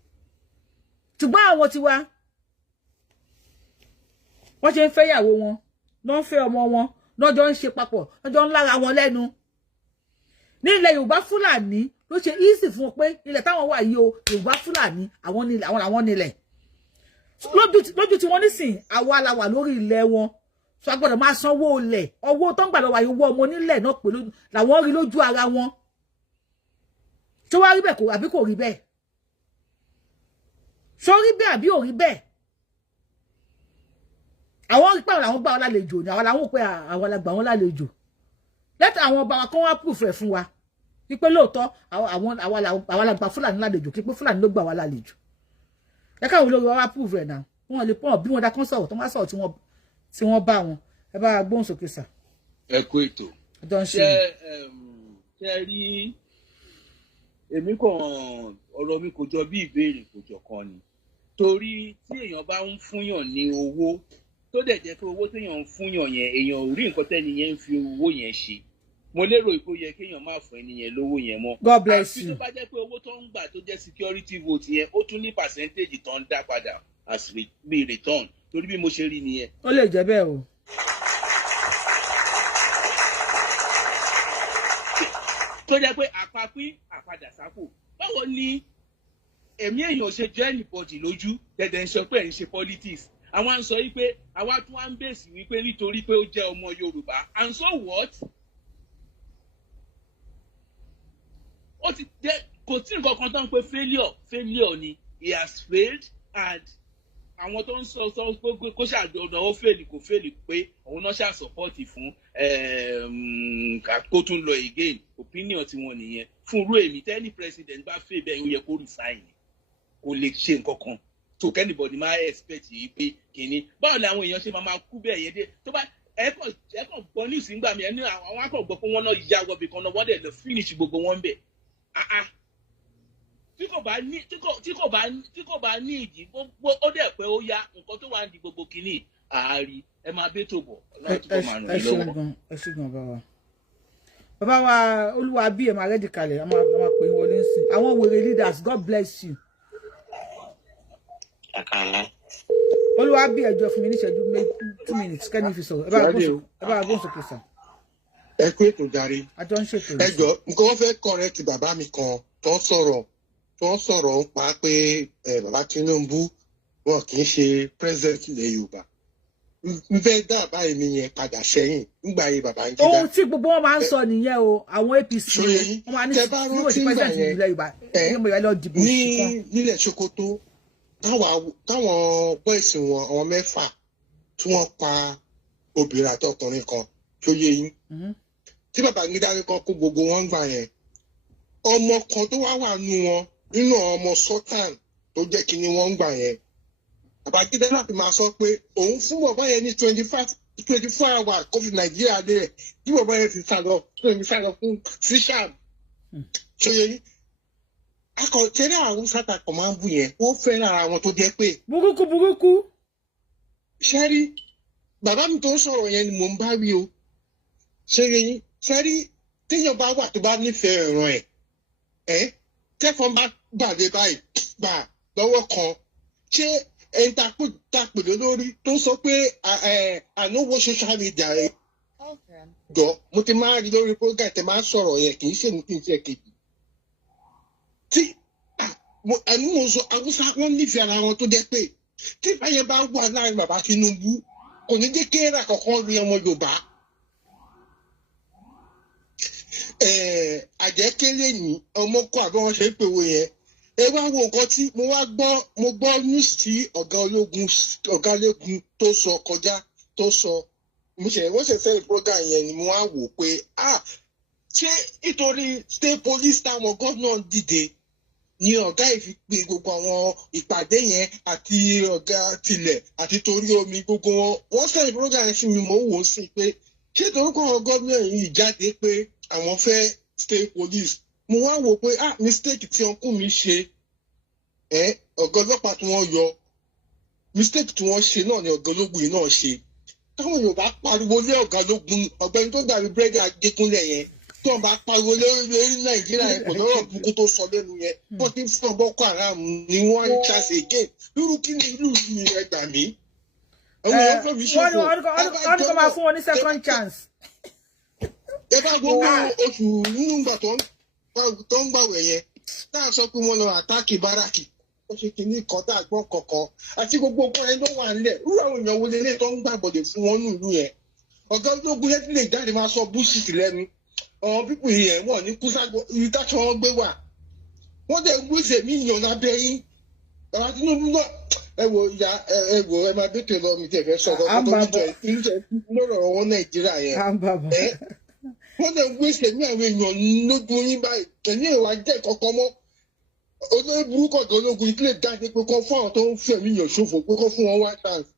ṣùgbọ́n àwọn tiwa wọ́n ṣe ń fẹ́ ìyàwó wọn lọ́ ń fẹ́ ọmọ wọn lọ́jọ́ ń ṣe papọ̀ lọ́jọ́ ń lára wọn lẹ́nu ní ilẹ̀ Yorùbá Fúlàní ló ṣe easy fún wọn pé ilẹ̀ táwọn wà yìí o Yorùbá Fúlàní àwọn nílẹ̀ lójú tí wọ́n nísìn àwa la wà lórí ilẹ̀ wọn so a gbọ́dọ̀ máa sanwó ilẹ̀ owó tó ń gbà lọ́wọ́ àyè owó ọmọ nílẹ̀ náà pẹ̀lú làwọn rí lójú ara wọn tó wá rí bẹ́ẹ̀ àbí kò rí bẹ́ẹ̀ so rí bẹ́ẹ̀ àbí ò rí bẹ́ẹ̀ àwọn rí pé àwọn gbà wọn lálejò ni àwọn làwọn pé àwọn la gbà wọn lálejò lẹ́tà àwọn ọba wa kán wá proof ẹ̀ fún wa wípé lóòótọ́ àwọn la gbà Fúlàní lálejò kí pé Fúlàní ló gbà wá lálejò ẹ káwọn olórí wa wá proof ẹ̀ náà wọn lè pọ́n bí wọn dá kán sọ̀rọ̀ tó má sọ̀rọ̀ tí wọ́n bá wọn ẹ bá gbóhùn sókè sà. ẹ kú ètò ṣe rí èmi kàn ọ̀rọ̀ mi kò jọ bí ìbéèrè kò jọ kan ni torí tí èèyàn bá ń fúnyàn ní owó tó dẹ̀ jẹ́ pé owó téèyàn ń fúnyàn yẹn èèyàn ò rí nǹkan tẹ́ni yẹn ń fi owó yẹn ṣe mo lérò pé ó yẹ kéèyàn má fún ẹni yẹn lówó yẹn mọ́. God bless you. àfi tó bá jẹ́ pé owó tó ń gbà tó jẹ́ security vote yẹn ó tún ní percentage tó ń dá padà as bí return torí bí mo ṣe rí nìyẹn. ó lè jẹ́ bẹ́ẹ̀ o. tó jẹ́ pé àpapín àpadà sápò báwo ni ẹ̀mí èèyàn ṣe jẹ́ anybody lójú dẹ̀dẹ̀ ń sọ pé ẹ̀ ń ṣe politics àwọn à ń sọ yìí pé àwa tún wá ń bèsì wípé nítorí pé ó jẹ́ ọmọ Yorùbá and so what? ó ti jẹ́ kò tí nǹkan kan tó ń pe failure ni he has failed and àwọn tó ń sọ pé kó ṣàjọ̀dọ̀ ó fail kò fail pé òun náà ṣàṣọpọ́ọ̀tì fún kó tún lọ again opinion tiwọn nìyẹn fún irú èmi tẹ́lí president bá fẹ́ bẹ́ẹ̀ ó yẹ kó resign kò lè ṣe nǹkan kan so kẹ́nìbọ̀dì máa expect yìí pé kìíní báwo ni àwọn èèyàn ṣe máa kú bẹ́ẹ̀ yẹn dé tó bá ẹ̀kọ́ gbọ́ ní ìsìngbà mi ẹni àwọn akọ̀gbọ́ pé wọ́n náà ya wọ̀bì kan náà wọ́n dẹ̀ lọ finish gbogbo wọn bẹ̀ tí kò bá ní ìdí gbogbo ó dẹ̀ pé ó yá nǹkan tó wà ní gbogbo kìíní àárí ẹ máa bẹ́ tó bọ̀ láti tó máa ràn mí lọ́wọ́. ẹ ṣe gan bàbá wa olúwa bí ẹ máa rẹ́dì kalẹ̀ a máa pè é wọlé sí àwọn wèrè leaders God bless you. olúwa bí ẹjọ́ fún mi ní ìṣẹ́jú 2 minutes kẹ́ni fi sọ̀rọ̀ ẹ bá gbóhùn sókè sàn. ẹ kú ètò jàre ẹjọ́ nǹkan wọ́n fẹ́ correct bàbá mi kan tó sọ̀rọ̀ ń pa pé bàbá Tinubu wọn kì í ṣe president ilẹ̀ Yorùbá n fẹ́ dá báyìí nìyẹn padà sẹ́yìn nígbà yìí bàbá ń jíjà. ohun tí gbogbo wọn máa ń sọ nìyẹn o àwọn APC wọn máa ní níwọ̀n sí president ilẹ̀ Yorùbá ní mo yẹ lọ dìbò nílẹ̀ Sokoto táwọn bọ́ìsì wọn àwọn 6 tí wọ́n pa obìnrin àti ọkùnrin kan tó yé yín tí bàbá ń darí kan kó gbogbo wọn gbà yẹn ọmọ kan tó wà nù wọn nínú ọmọ sultan tó jẹ́ kí ni wọ́n gbà yẹn Babangida láti máa sọ pé òun fún bàbá yẹn ní 24 hours COVID Nàìjíríà dé rẹ̀ tí bàbá yẹn ti sálọ fún sísàm tó yẹ yín akọ̀tẹ́rẹ́ àwọn sátàkọ̀ máa ń bù yẹn wọ́n fẹ́ràn ara wọn tó jẹ́ pé. burúkú. ṣẹ́rí bàbá mi tó ń sọ̀rọ̀ yẹn ni mò ń bá wí o ṣẹ́rí téèyàn bá wà tó bá nífẹ̀ẹ́ ẹ̀ràn ẹ̀ tẹ́fọ́n bá gbàdé báyìí gbà lọ́wọ́ kan ṣé ẹni tá a pèlè lórí tó sọ pé ànáwó social media rẹ̀ jọ mo ti máa rí lórí program tẹ máa sọ̀rọ̀ yẹn kì í ṣe ní kí n ṣe kejì tí ẹni mo sọ Haúsá wọn nífẹ̀ẹ́ ara wọn tó jẹ́ pé tí báyẹn bá wà láàrin bàbá Tinubu kò ní jẹ́ kéèrà kankan rí ọmọ Yorùbá àjẹkẹ́lẹ́ ní ọmọ kọ́ àbí wọ́n ṣe ń pèwé yẹn ẹ wá wo nǹkan tí mo gbọ́ news tí ọ̀gá ológun tó sọ kọjá tó sọ wọ́n ṣe fẹ́ program yẹn ni mo wá wò pé ṣé nítorí state police táwọn gómìnà dìde ni ọ̀gá ìfi pe gbogbo àwọn ìpàdé yẹn àti ọ̀gá tilẹ̀ àti torí omi gbogbo wọ́n sẹ́yìn program yẹn sí mi mò ń wò ó sí pé ṣé torí kọ́ àwọn gómìnà yìí jáde pé àwọn fẹ́ state police mo wá wò pé mistake tí ọkùn mi ṣe ọ̀gá ọlọ́pàá tí wọ́n yọ mistake tí wọ́n ṣe náà ni ọ̀gá ológun yìí náà ṣe táwọn Yorùbá pariwo lé ọ̀gá ológun ọ̀gbẹ́ni tó dàbí búrẹ́dì Adékúnlé yẹn tí wọ́n bá pariwo lórí Nàìjíríà yẹn kò lọ́rọ̀ burúkú tó sọ lẹ́nu yẹn wọ́n ti ń fún Boko Haram ní one chance again lóru kí ni ìlú mi ẹgbàá mi. wọ́n ní kó máa fún wọn ní second chance. ẹ bá gbogbo oṣù nínú ìgbà tó ń gbàwẹ̀ yẹn tá a sọ pé wọ́n lọ àtáàkì báràkì ó ṣe kìíní kan tá a gbọ́ kọ̀ọ̀kan àti gbogbo ọkùnrin tó wà nílẹ̀ irú àwọn èèyàn wo lélẹ̀ tó ń gbàgbọ́dẹ̀ fún wọn nílùú yẹn ọ̀gá ológun yẹn ti lè jáde máa sọ búṣìtì lẹ́nu àwọn pípù yẹn wọ́n ní kúsàgbọ́ ibi táṣọ wọn gbé wà wọ́n dẹ̀ gbèsè mí yàn lábẹ́ yín bàbá Tinubu náà ẹ wo ẹ máa bẹ́tẹ̀ lọ mi tẹ̀ fẹ́ sọ̀rọ̀ tó ń jẹ́ lọ́rọ̀ wọn Nàìjíríà yẹn wọ́n lè gbèsè ní àwọn èèyàn lójú yín báyìí kẹ́ni ìwà jẹ́ kankan mọ́ olórí burúkú ọ̀gá ológun ilé dáadé pé kọ́ fún àwọn tó ń fi ẹ̀mí yàn ṣòfò pé kọ́ fún wọn one chance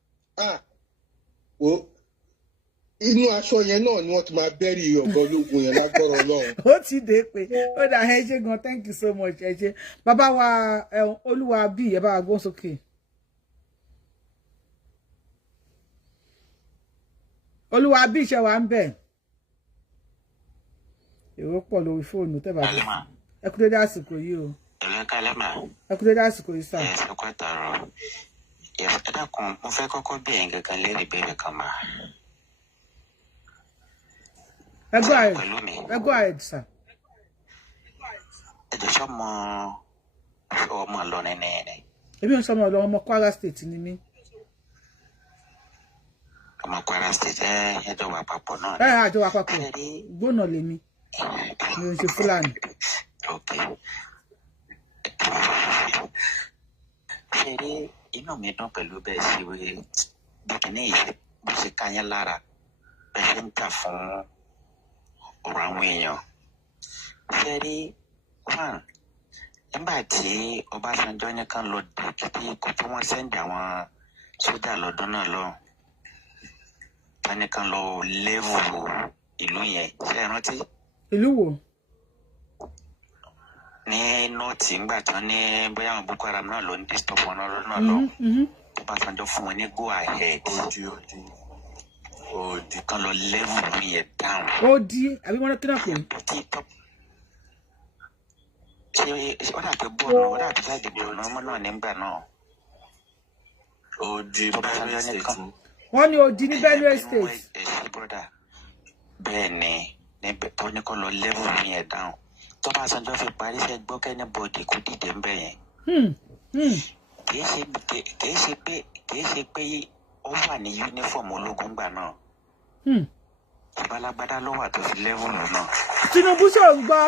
inú aṣọ yẹn náà ni wọ́n ti máa bẹ́rì ọ̀gá ológun yẹn lágbọ́rọ̀ Ọlọ́run. ó ti dé pé ó dà ẹ ṣe gan thank you so much ẹ ṣe bàbá wa olúwa bí ẹ bá wa gbóhùn sókè. olúwa bí iṣẹ́ wa ń bẹ̀ èrò pọ̀ lórí fóònù tẹ́bà bí ẹ kú dédé àsìkò yìí o ẹ kú dédé àsìkò yìí sà. ẹ dákun mo fẹ́ kọ́kọ́ bẹ̀rẹ̀ nǹkan lérí bẹ̀rẹ̀ kan mà. Go ahead, sir. Ẹ jẹ́ sọ́mọ ọmọ Ìlọrin nẹ́ẹ̀nẹ́. Èmi ò sọmọ Ìlọrin, ọmọ Kwara State ni mí. Ọmọ Kwara State ẹ jọ wà papọ̀ náà. Àjọ wà papọ̀. Gbóná lèmi. Mi ò ṣe Fulani. Okay. Ṣé rí inú mi dùn pẹ̀lú bẹ́ẹ̀ ṣe wé bíkíní yìí bó ṣe ká yẹn lára bẹ́ẹ̀ ṣe ń tà fún ọ̀rọ̀ àwọn èèyàn. Ṣé rí one nígbà tí Ọbásanjọ́ ní kan lọ dèkìtì kó tí wọ́n sẹ́ndì àwọn sójà lọ́dún náà lọ wọ́n ní kan lọ lẹ́vù ìlú yẹn ṣé ẹ rántí. Ìlú wo? Ní nọ́ọ̀tì ńgbà tí wọ́n ní bóyá àwọn Boko Haram náà ló ń disturb wọn lọ́dún náà lọ Ọbásanjọ́ fún wọn ní go ahead odi kan lọ lẹ́vù ìlú yẹn down. Odi àbí wọ́n kí náà pè é. Ṣé ó dàbí bọ́ọ̀lù ó dàbí láti bọ̀ọ̀lù ọmọ náà nígbà náà. Odi Benue State. Wọ́n ní odi ní Benue State. Bẹ́ẹ̀ ni níbẹ̀ tó ní kó lọ level yẹn down tó bá Ọbásanjọ́ fi parí iṣẹ́ gbọ́ kẹ́ni bọ́ọ̀dì kó dìde ń bẹ̀ yẹn. Kìí ṣe pé ó wà ní yúnífọ̀mù ológun gbà náà. Ìbálágbádá ló wà tó fi level náà. Tinubu ṣe ń gbọ́.